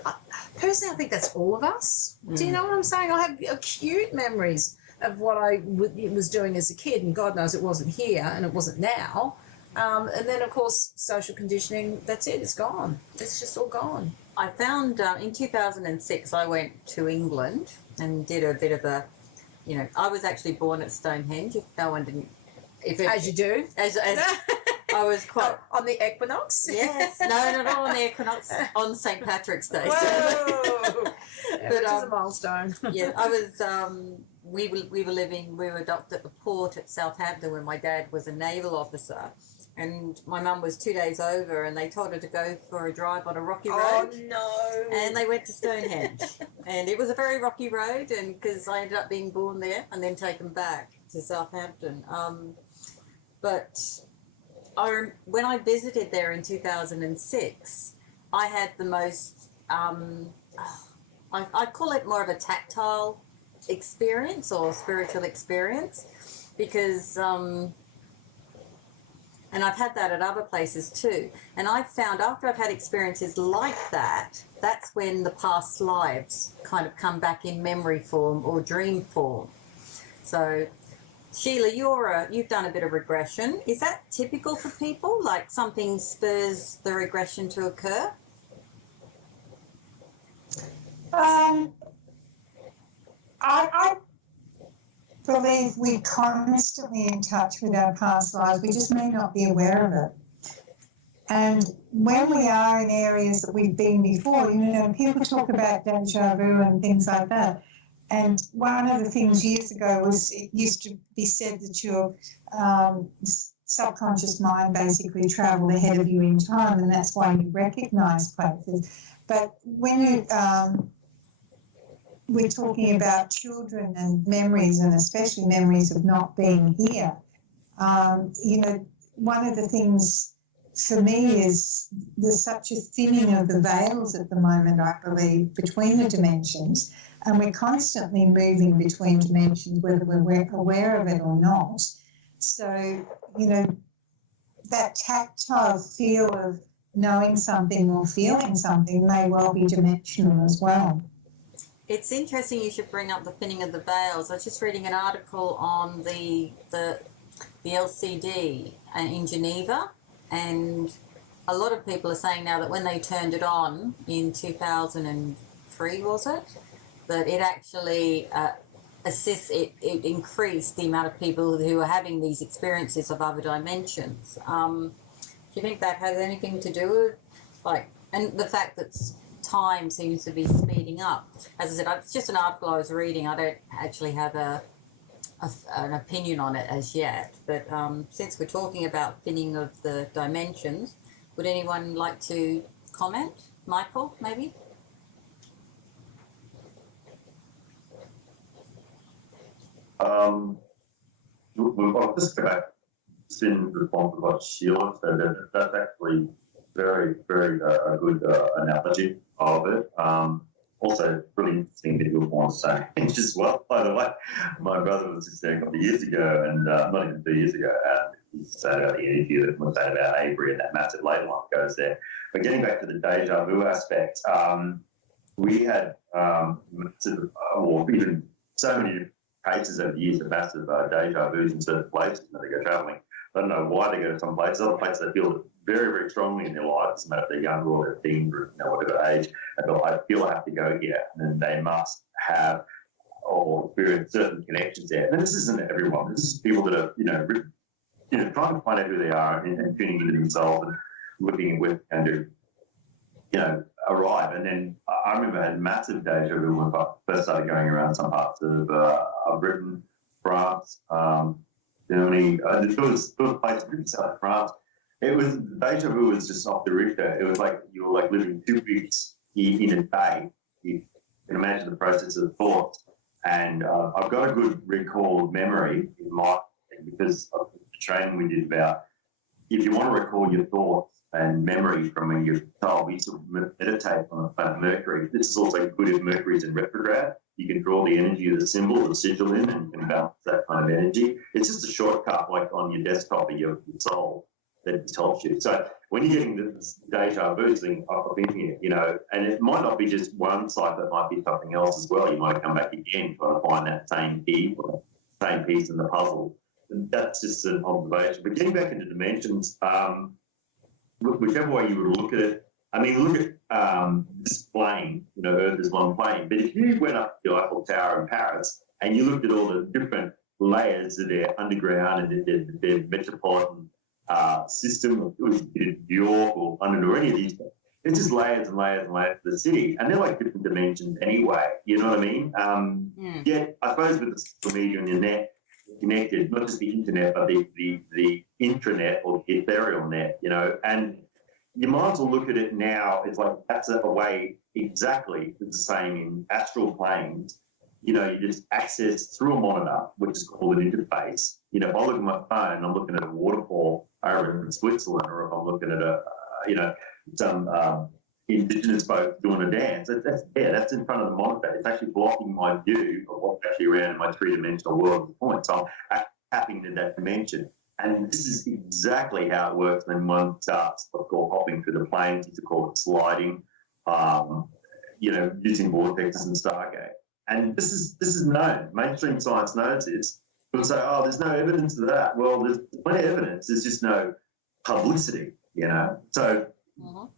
personally, I think that's all of us. Do you know what I'm saying? I have acute memories of what I was doing as a kid, and God knows it wasn't here and it wasn't now. And then, of course, social conditioning, that's it, it's gone. It's just all gone. I found in 2006 I went to England and did a bit of a, I was actually born at Stonehenge, if no one didn't... As you do. As I was quite... on the equinox? Yes. No, not on the equinox. On St. Patrick's Day. Whoa! Which is a milestone. Yeah, I was... we were docked at the port at Southampton when my dad was a naval officer. And my mum was 2 days over and they told her to go for a drive on a rocky road. Oh, no. And they went to Stonehenge. And it was a very rocky road, and because I ended up being born there and then taken back to Southampton. But when I visited there in 2006, I had the most I call it more of a tactile experience or spiritual experience, because and I've had that at other places too. And I've found after I've had experiences like that, that's when the past lives kind of come back in memory form or dream form. So, Sheila, you've done a bit of regression. Is that typical for people? Like something spurs the regression to occur? I believe we're constantly in touch with our past lives. We just may not be aware of it. And when we are in areas that we've been before, people talk about deja vu and things like that. And one of the things years ago was it used to be said that your subconscious mind basically travelled ahead of you in time, and that's why you recognise places. But when we're talking about children and memories, and especially memories of not being here, one of the things for me is there's such a thinning of the veils at the moment, I believe, between the dimensions, and we're constantly moving between dimensions, whether we're aware of it or not. So, that tactile feel of knowing something or feeling something may well be dimensional as well. It's interesting you should bring up the thinning of the veils. I was just reading an article on the LCD in Geneva, and a lot of people are saying now that when they turned it on in 2003, was it, that it actually it increased the amount of people who are having these experiences of other dimensions. Do you think that has anything to do with, and the fact that time seems to be speeding up? As I said, it's just an article I was reading. I don't actually have an opinion on it as yet, but since we're talking about thinning of the dimensions, would anyone like to comment? Michael, maybe? Well, I'll just go back in response to what Sheila said. That's actually very, very a good analogy of it. Also, really interesting that you were born the same age as well, by the way. My brother was just there a couple of years ago, and not even 2 years ago, and he said about the energy that was said about Avery and that massive late one goes there. But getting back to the deja vu aspect, we had massive, or even so many cases over the years of massive deja vus in certain places when they go travelling. I don't know why they go to some places. Other places they feel it very, very strongly in their lives, no matter if they're younger or they're teens or whatever age. And I feel I have to go here, and they must have or experience certain connections there. And this isn't everyone. This is people that are trying to find out who they are and tuning into themselves and looking at where they can do, arrive. And then I remember I had massive deja vu when I first started going around some parts of Britain, France, Germany. There was places in South France. It was deja vu was just off the roof there. It was like you were like living 2 weeks in a day. You can imagine the process of thoughts. And I've got a good recall memory in my because of the training we did about if you want to recall your thoughts and memory from when you're child, we sort of meditate on the planet Mercury. This is also good if Mercury is in retrograde. You can draw the energy of the symbol or the sigil in and you can balance that kind of energy. It's just a shortcut like on your desktop of your soul that just helps you. So when you're getting this deja vu thing up in here, and it might not be just one side, but it might be something else as well. You might come back again trying to find that same key or same piece in the puzzle. And that's just an observation. But getting back into dimensions, whichever way you would look at it, look at this plane, Earth is one plane. But if you went up to the Eiffel Tower in Paris and you looked at all the different layers of their underground and their metropolitan system, it was New York or London or any of these things, it's just layers and layers and layers of the city. And they're like different dimensions anyway, you know what I mean? Yet, I suppose with the social media and your net, connected, not just the internet, but the intranet or the ethereal net, and you might as well look at it now. It's like that's a way exactly the same in astral planes. You just access through a monitor, which is called an interface. If I look at my phone, I'm looking at a waterfall over in Switzerland, or if I'm looking at some Indigenous folk doing a dance. That's in front of the monastery. It's actually blocking my view of what's actually around in my three-dimensional world at the point. So I'm tapping into that dimension. And this is exactly how it works when one starts what's called hopping through the planes. It's called sliding, using vortexes and Stargate. And this is known. Mainstream science knows this. People say, oh, there's no evidence of that. Well, there's plenty of evidence. There's just no publicity, So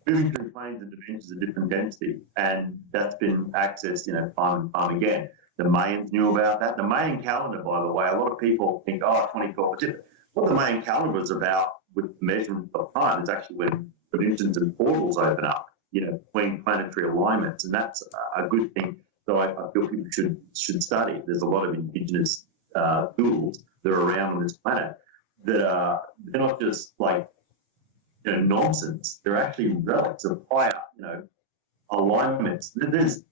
moving through planes and dimensions of different density, and that's been accessed, time and time again. The Mayans knew about that. The Mayan calendar, by the way, a lot of people think, 24. What the Mayan calendar is about with measurement of time is actually when dimensions and portals open up, between planetary alignments, and that's a good thing that I feel people should study. There's a lot of indigenous tools that are around on this planet that they're not just like nonsense. They're actually relics of higher, alignments. There's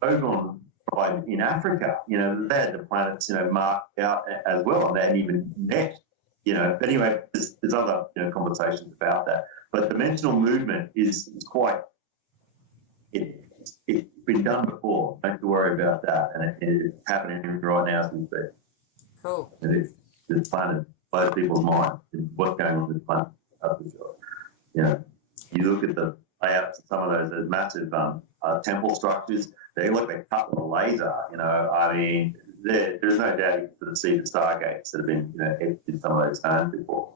Ogon tribe in Africa. They had the planets, marked out as well, and they hadn't even met. But anyway, there's other conversations about that. But dimensional movement is quite. It's been done before. Don't have to worry about that, and it's happening right now as we speak. Cool. It's planted both people's minds in what's going on with the planet. You look at the layouts of some of those massive temple structures. They look like they cut with a laser. There's no doubt you can see the stargates that have been etched in some of those stones before.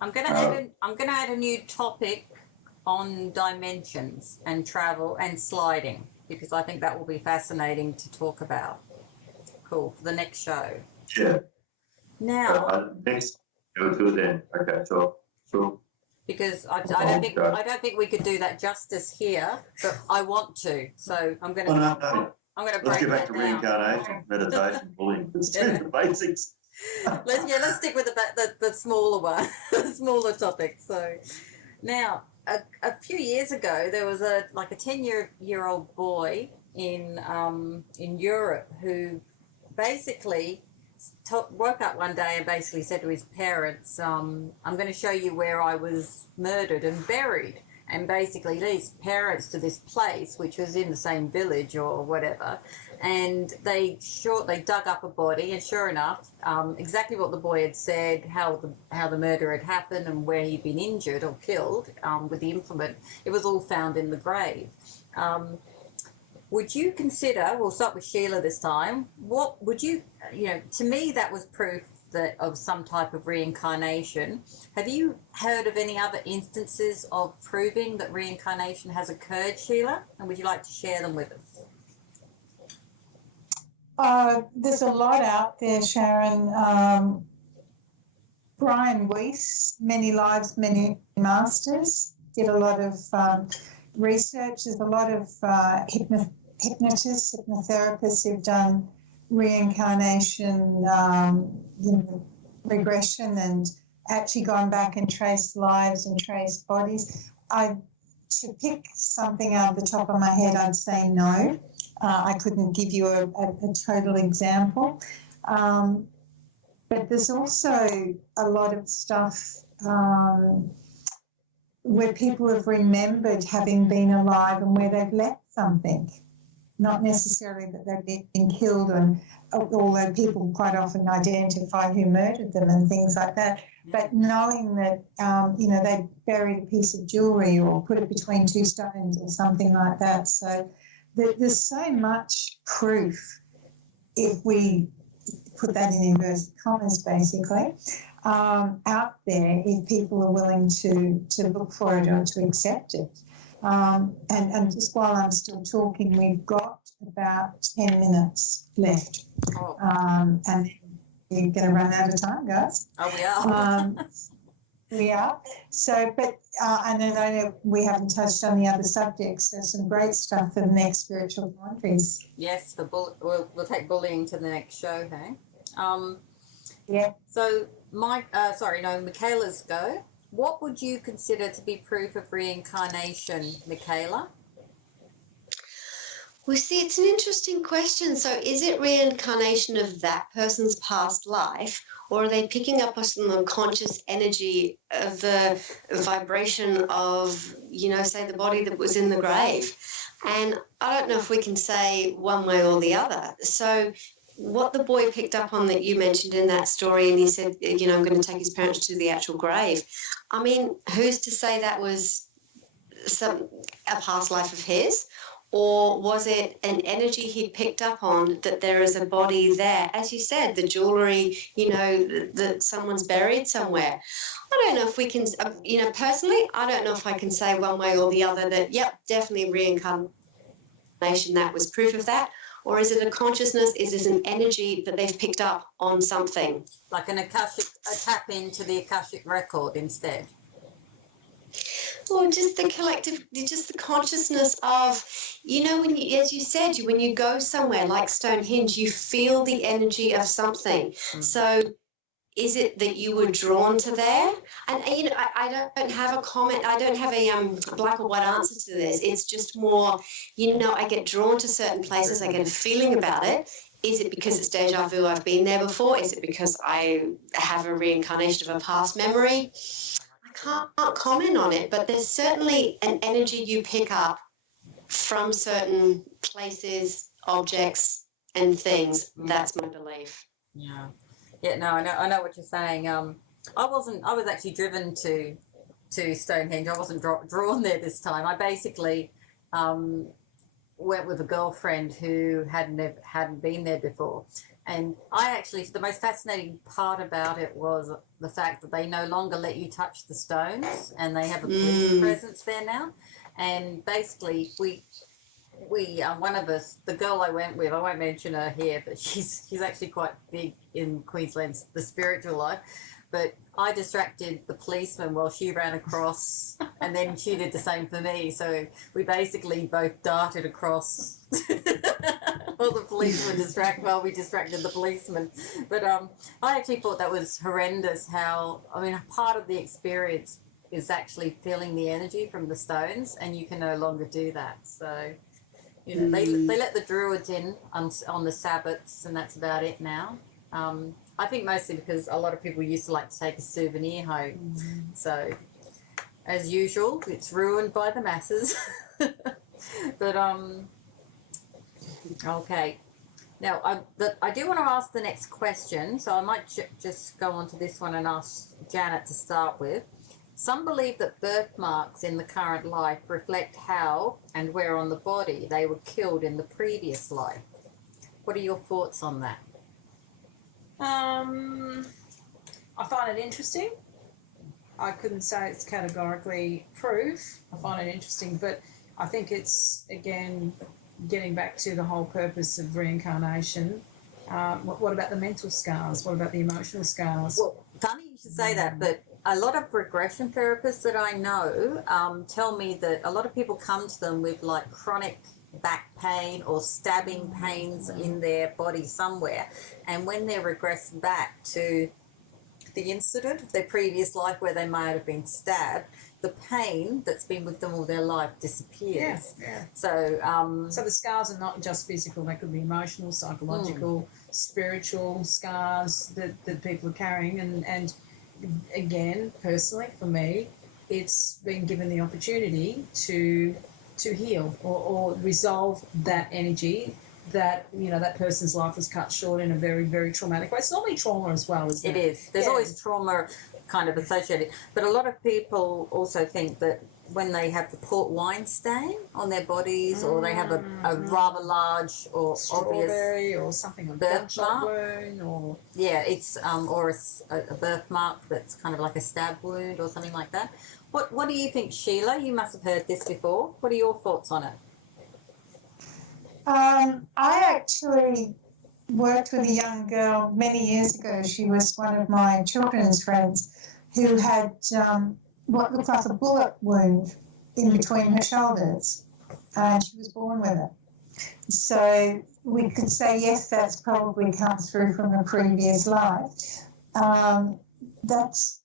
I'm going to add a new topic on dimensions and travel and sliding, because I think that will be fascinating to talk about. Cool, for the next show. Yeah. Now, next, go to it then. Okay, sure. Because I don't think we could do that justice here, but I want to. So I'm going to. No. I'm going to Let's break get back to that down. reincarnation, meditation, bullying. Let's do the basics. Let's stick with the smaller one, the smaller topic. So now, a few years ago, there was a 10-year-old boy in Europe who basically woke up one day and basically said to his parents, I'm going to show you where I was murdered and buried. And basically leads parents to this place, which was in the same village or whatever. And they dug up a body, and sure enough, exactly what the boy had said, how the murder had happened and where he'd been injured or killed with the implement, it was all found in the grave. Would you consider, we'll start with Sheila this time, what would you, to me that was proof of some type of reincarnation. Have you heard of any other instances of proving that reincarnation has occurred, Sheila? And would you like to share them with us? There's a lot out there, Sharon. Brian Weiss, Many Lives, Many Masters, did a lot of research. There's a lot of hypnotists, hypnotherapists who've done reincarnation, regression, and actually gone back and traced lives and traced bodies. To pick something out of the top of my head, I'd say no. I couldn't give you a total example. But there's also a lot of stuff where people have remembered having been alive and where they've left something. Not necessarily that they've been killed, and although people quite often identify who murdered them and things like that, but knowing that, they buried a piece of jewellery or put it between two stones or something like that. So there's so much proof, if we put that in inverted commas basically, out there if people are willing to look for it or to accept it. And just while I'm still talking, we've got about 10 minutes left. Oh. And we're going to run out of time, guys. Oh, we are. We are. So, but, and then I know we haven't touched on the other subjects. There's some great stuff for the next spiritual Quandaries. Yes, we'll take bullying to the next show, hey? Yeah. So, Michaela's go. What would you consider to be proof of reincarnation, Michaela? Well, see, it's an interesting question. So is it reincarnation of that person's past life, or are they picking up on some unconscious energy of the vibration of, say the body that was in the grave? And I don't know if we can say one way or the other. So what the boy picked up on that you mentioned in that story, and he said, I'm going to take his parents to the actual grave. I mean, who's to say that was a past life of his? Or was it an energy he picked up on that there is a body there? As you said, the jewellery, that someone's buried somewhere. I don't know if we can, personally, I don't know if I can say one way or the other that, yep, definitely reincarnation, that was proof of that. Or is it a consciousness? Is it an energy that they've picked up on something? Like a tap into the Akashic record instead. Or just the collective, just the consciousness of, when you, as you said, when you go somewhere like Stonehenge, you feel the energy of something. So is it that you were drawn to there? And I don't have a comment. I don't have a black or white answer to this. It's just more, I get drawn to certain places. I get a feeling about it. Is it because it's deja vu? I've been there before. Is it because I have a reincarnation of a past memory? I can't comment on it, but there's certainly an energy you pick up from certain places, objects, and things. That's my belief. Yeah. Yeah, no, I know what you're saying. I was actually driven to Stonehenge. I wasn't drawn there this time. I basically went with a girlfriend who hadn't been there before. And the most fascinating part about it was the fact that they no longer let you touch the stones, and they have a police presence there now. And basically, we one of us, the girl I went with, I won't mention her here, but she's actually quite big in Queensland's the spiritual life. But I distracted the policeman while she ran across, and then she did the same for me. So we basically both darted across while the policeman while we distracted the policeman. But I actually thought that was horrendous. Part of the experience is actually feeling the energy from the stones, and you can no longer do that. So, they let the Druids in on the Sabbats, and that's about it now. I think mostly because a lot of people used to like to take a souvenir home. So, as usual, it's ruined by the masses. But, okay. Now, I do want to ask the next question, so I might just go on to this one and ask Janet to start with. Some believe that birthmarks in the current life reflect how and where on the body they were killed in the previous life. What are your thoughts on that? I find it interesting. I couldn't say it's categorically proof. I find it interesting, but I think it's, again, getting back to the whole purpose of reincarnation. What about the mental scars? What about the emotional scars? Well, funny you should say that, but a lot of regression therapists that I know tell me that a lot of people come to them with like chronic back pain or stabbing pains in their body somewhere, and when they regress back to the incident of their previous life where they might have been stabbed, the pain that's been with them all their life disappears. Yeah. So So the scars are not just physical; they could be emotional, psychological, spiritual scars that people are carrying. And again, personally, for me, it's been given the opportunity to heal or resolve that energy that, that person's life was cut short in a very, very traumatic way. It's normally trauma as well, isn't it? It is. There's always trauma kind of associated. But a lot of people also think that when they have the port wine stain on their bodies, or they have a rather large or Strawberry obvious or something, a birthmark wound, or it's or a birthmark that's kind of like a stab wound or something like that. What do you think, Sheila? You must have heard this before. What are your thoughts on it? I actually worked with a young girl many years ago. She was one of my children's friends who had what looked like a bullet wound in between her shoulders, and she was born with it. So we could say, yes, that's probably come through from a previous life. That's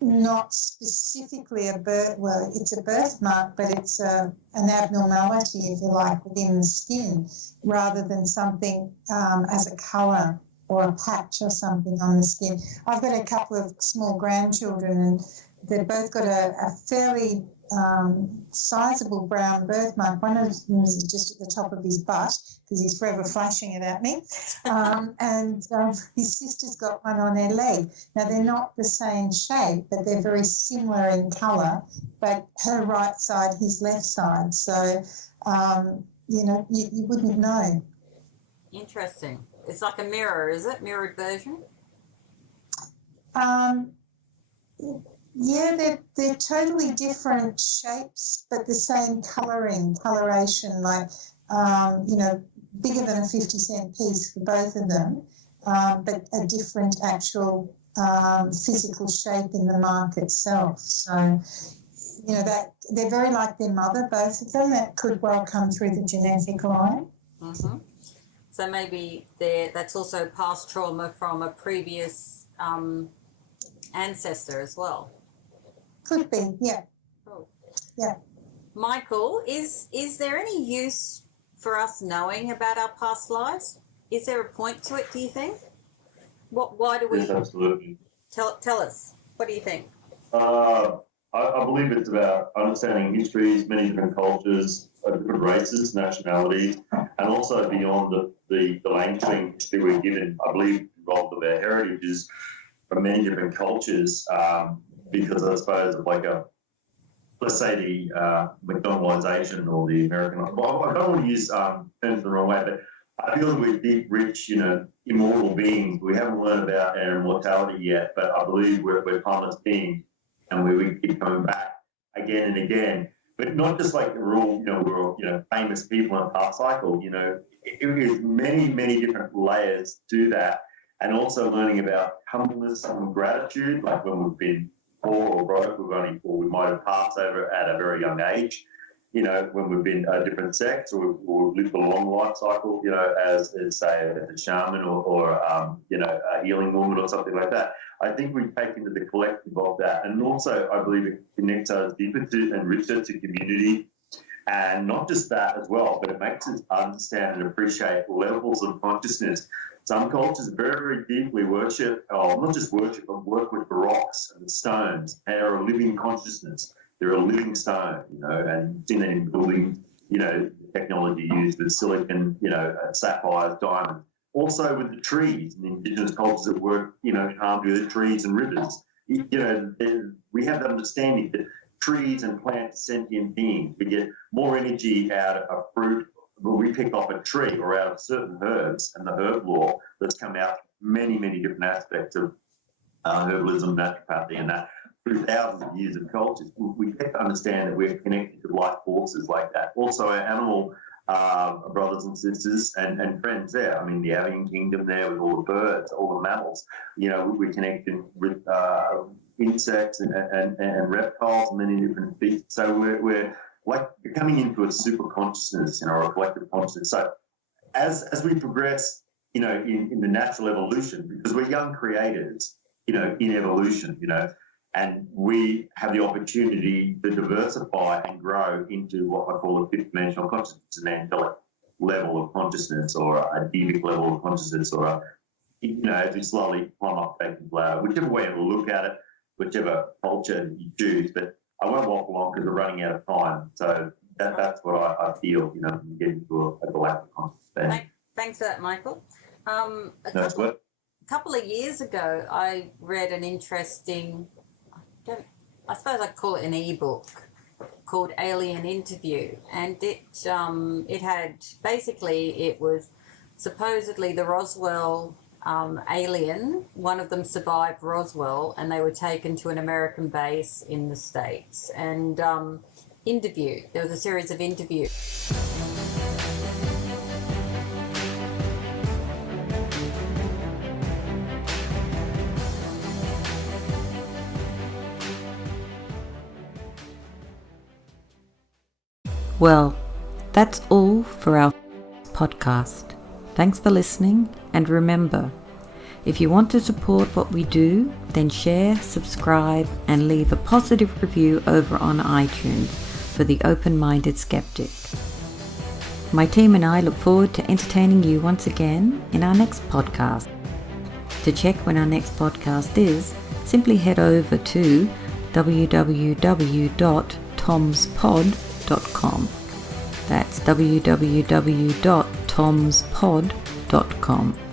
not specifically well, it's a birthmark, but it's an abnormality, if you like, within the skin, rather than something as a colour or a patch or something on the skin. I've got a couple of small grandchildren, and they've both got a fairly sizable brown birthmark. One of them is just at the top of his butt because he's forever flashing it at me. And his sister's got one on her leg. Now, they're not the same shape, but they're very similar in colour, but her right side, his left side. So, you wouldn't know. Interesting. It's like a mirror, is it? Mirrored version? Yeah, they're totally different shapes, but the same coloration, like, bigger than a 50-cent piece for both of them, but a different actual physical shape in the mark itself. So, that they're very like their mother, both of them. That could well come through the genetic line. Mm-hmm. So maybe that's also past trauma from a previous ancestor as well. Could be, yeah. Cool. Yeah. Michael, is there any use for us knowing about our past lives? Is there a point to it, do you think? Why do we... Yes, absolutely. Tell us. What do you think? I believe it's about understanding histories, many different cultures, different races, nationalities, and also beyond the mainstream history we're given. I believe involved with our heritages from many different cultures, because I suppose of like let's say the McDonaldization or the American. Well, I don't want to use terms the wrong way, but I feel that we're deep, rich, immortal beings. We haven't learned about our immortality yet, but I believe we're timeless beings, and we keep coming back again and again. But not just like we're all famous people in a past cycle. It is many, many different layers to that, and also learning about humbleness and gratitude, like when we've been poor or broke, we might have passed over at a very young age. When we've been a different sex or we've lived a long life cycle, as say a shaman or a healing woman or something like that. I think we take into the collective of that, and also I believe it connects us deeper to and richer to community, and not just that as well, but it makes us understand and appreciate levels of consciousness. Some cultures very, very deeply worship, or not just worship, but work with the rocks and the stones. They are a living consciousness. They're a living stone, and seen that in building, technology used with silicon, sapphires, diamonds. Also with the trees and the indigenous cultures that work, in harmony with the trees and rivers. We have that understanding that trees and plants are sentient beings. We get more energy out of a fruit when we pick off a tree or out of certain herbs, and the herb law that's come out many, many different aspects of herbalism, naturopathy, and that through thousands of years of cultures. We get to understand that we're connected to life forces like that. Also, our animal brothers and sisters and friends there. I mean, the avian kingdom there with all the birds, all the mammals. We're connected with insects and reptiles, many different beasts. So we're like becoming into a super consciousness, a collective consciousness. So as we progress, in the natural evolution, because we're young creators, in evolution, and we have the opportunity to diversify and grow into what I call a fifth dimensional consciousness, an angelic level of consciousness or a devic level of consciousness, or as we slowly climb up back and ladder, whichever way you look at it, whichever culture you choose. But I won't waffle on because we're running out of time. So that's what I feel, when you get into a galactic consciousness. Thanks for that, Michael. That's what. A couple of years ago, I read an interesting, I suppose I'd call it an e-book called Alien Interview, and it had basically, it was supposedly the Roswell alien. One of them survived Roswell, and they were taken to an American base in the States and interviewed. There was a series of interviews. Well, that's all for our podcast. Thanks for listening, and remember, If you want to support what we do, then share, subscribe, and leave a positive review over on iTunes for the Open-Minded Skeptic. My team and I look forward to entertaining you once again in our next podcast. To check when our next podcast is, simply head over to www.tomspod.com. That's www.tomspod.com.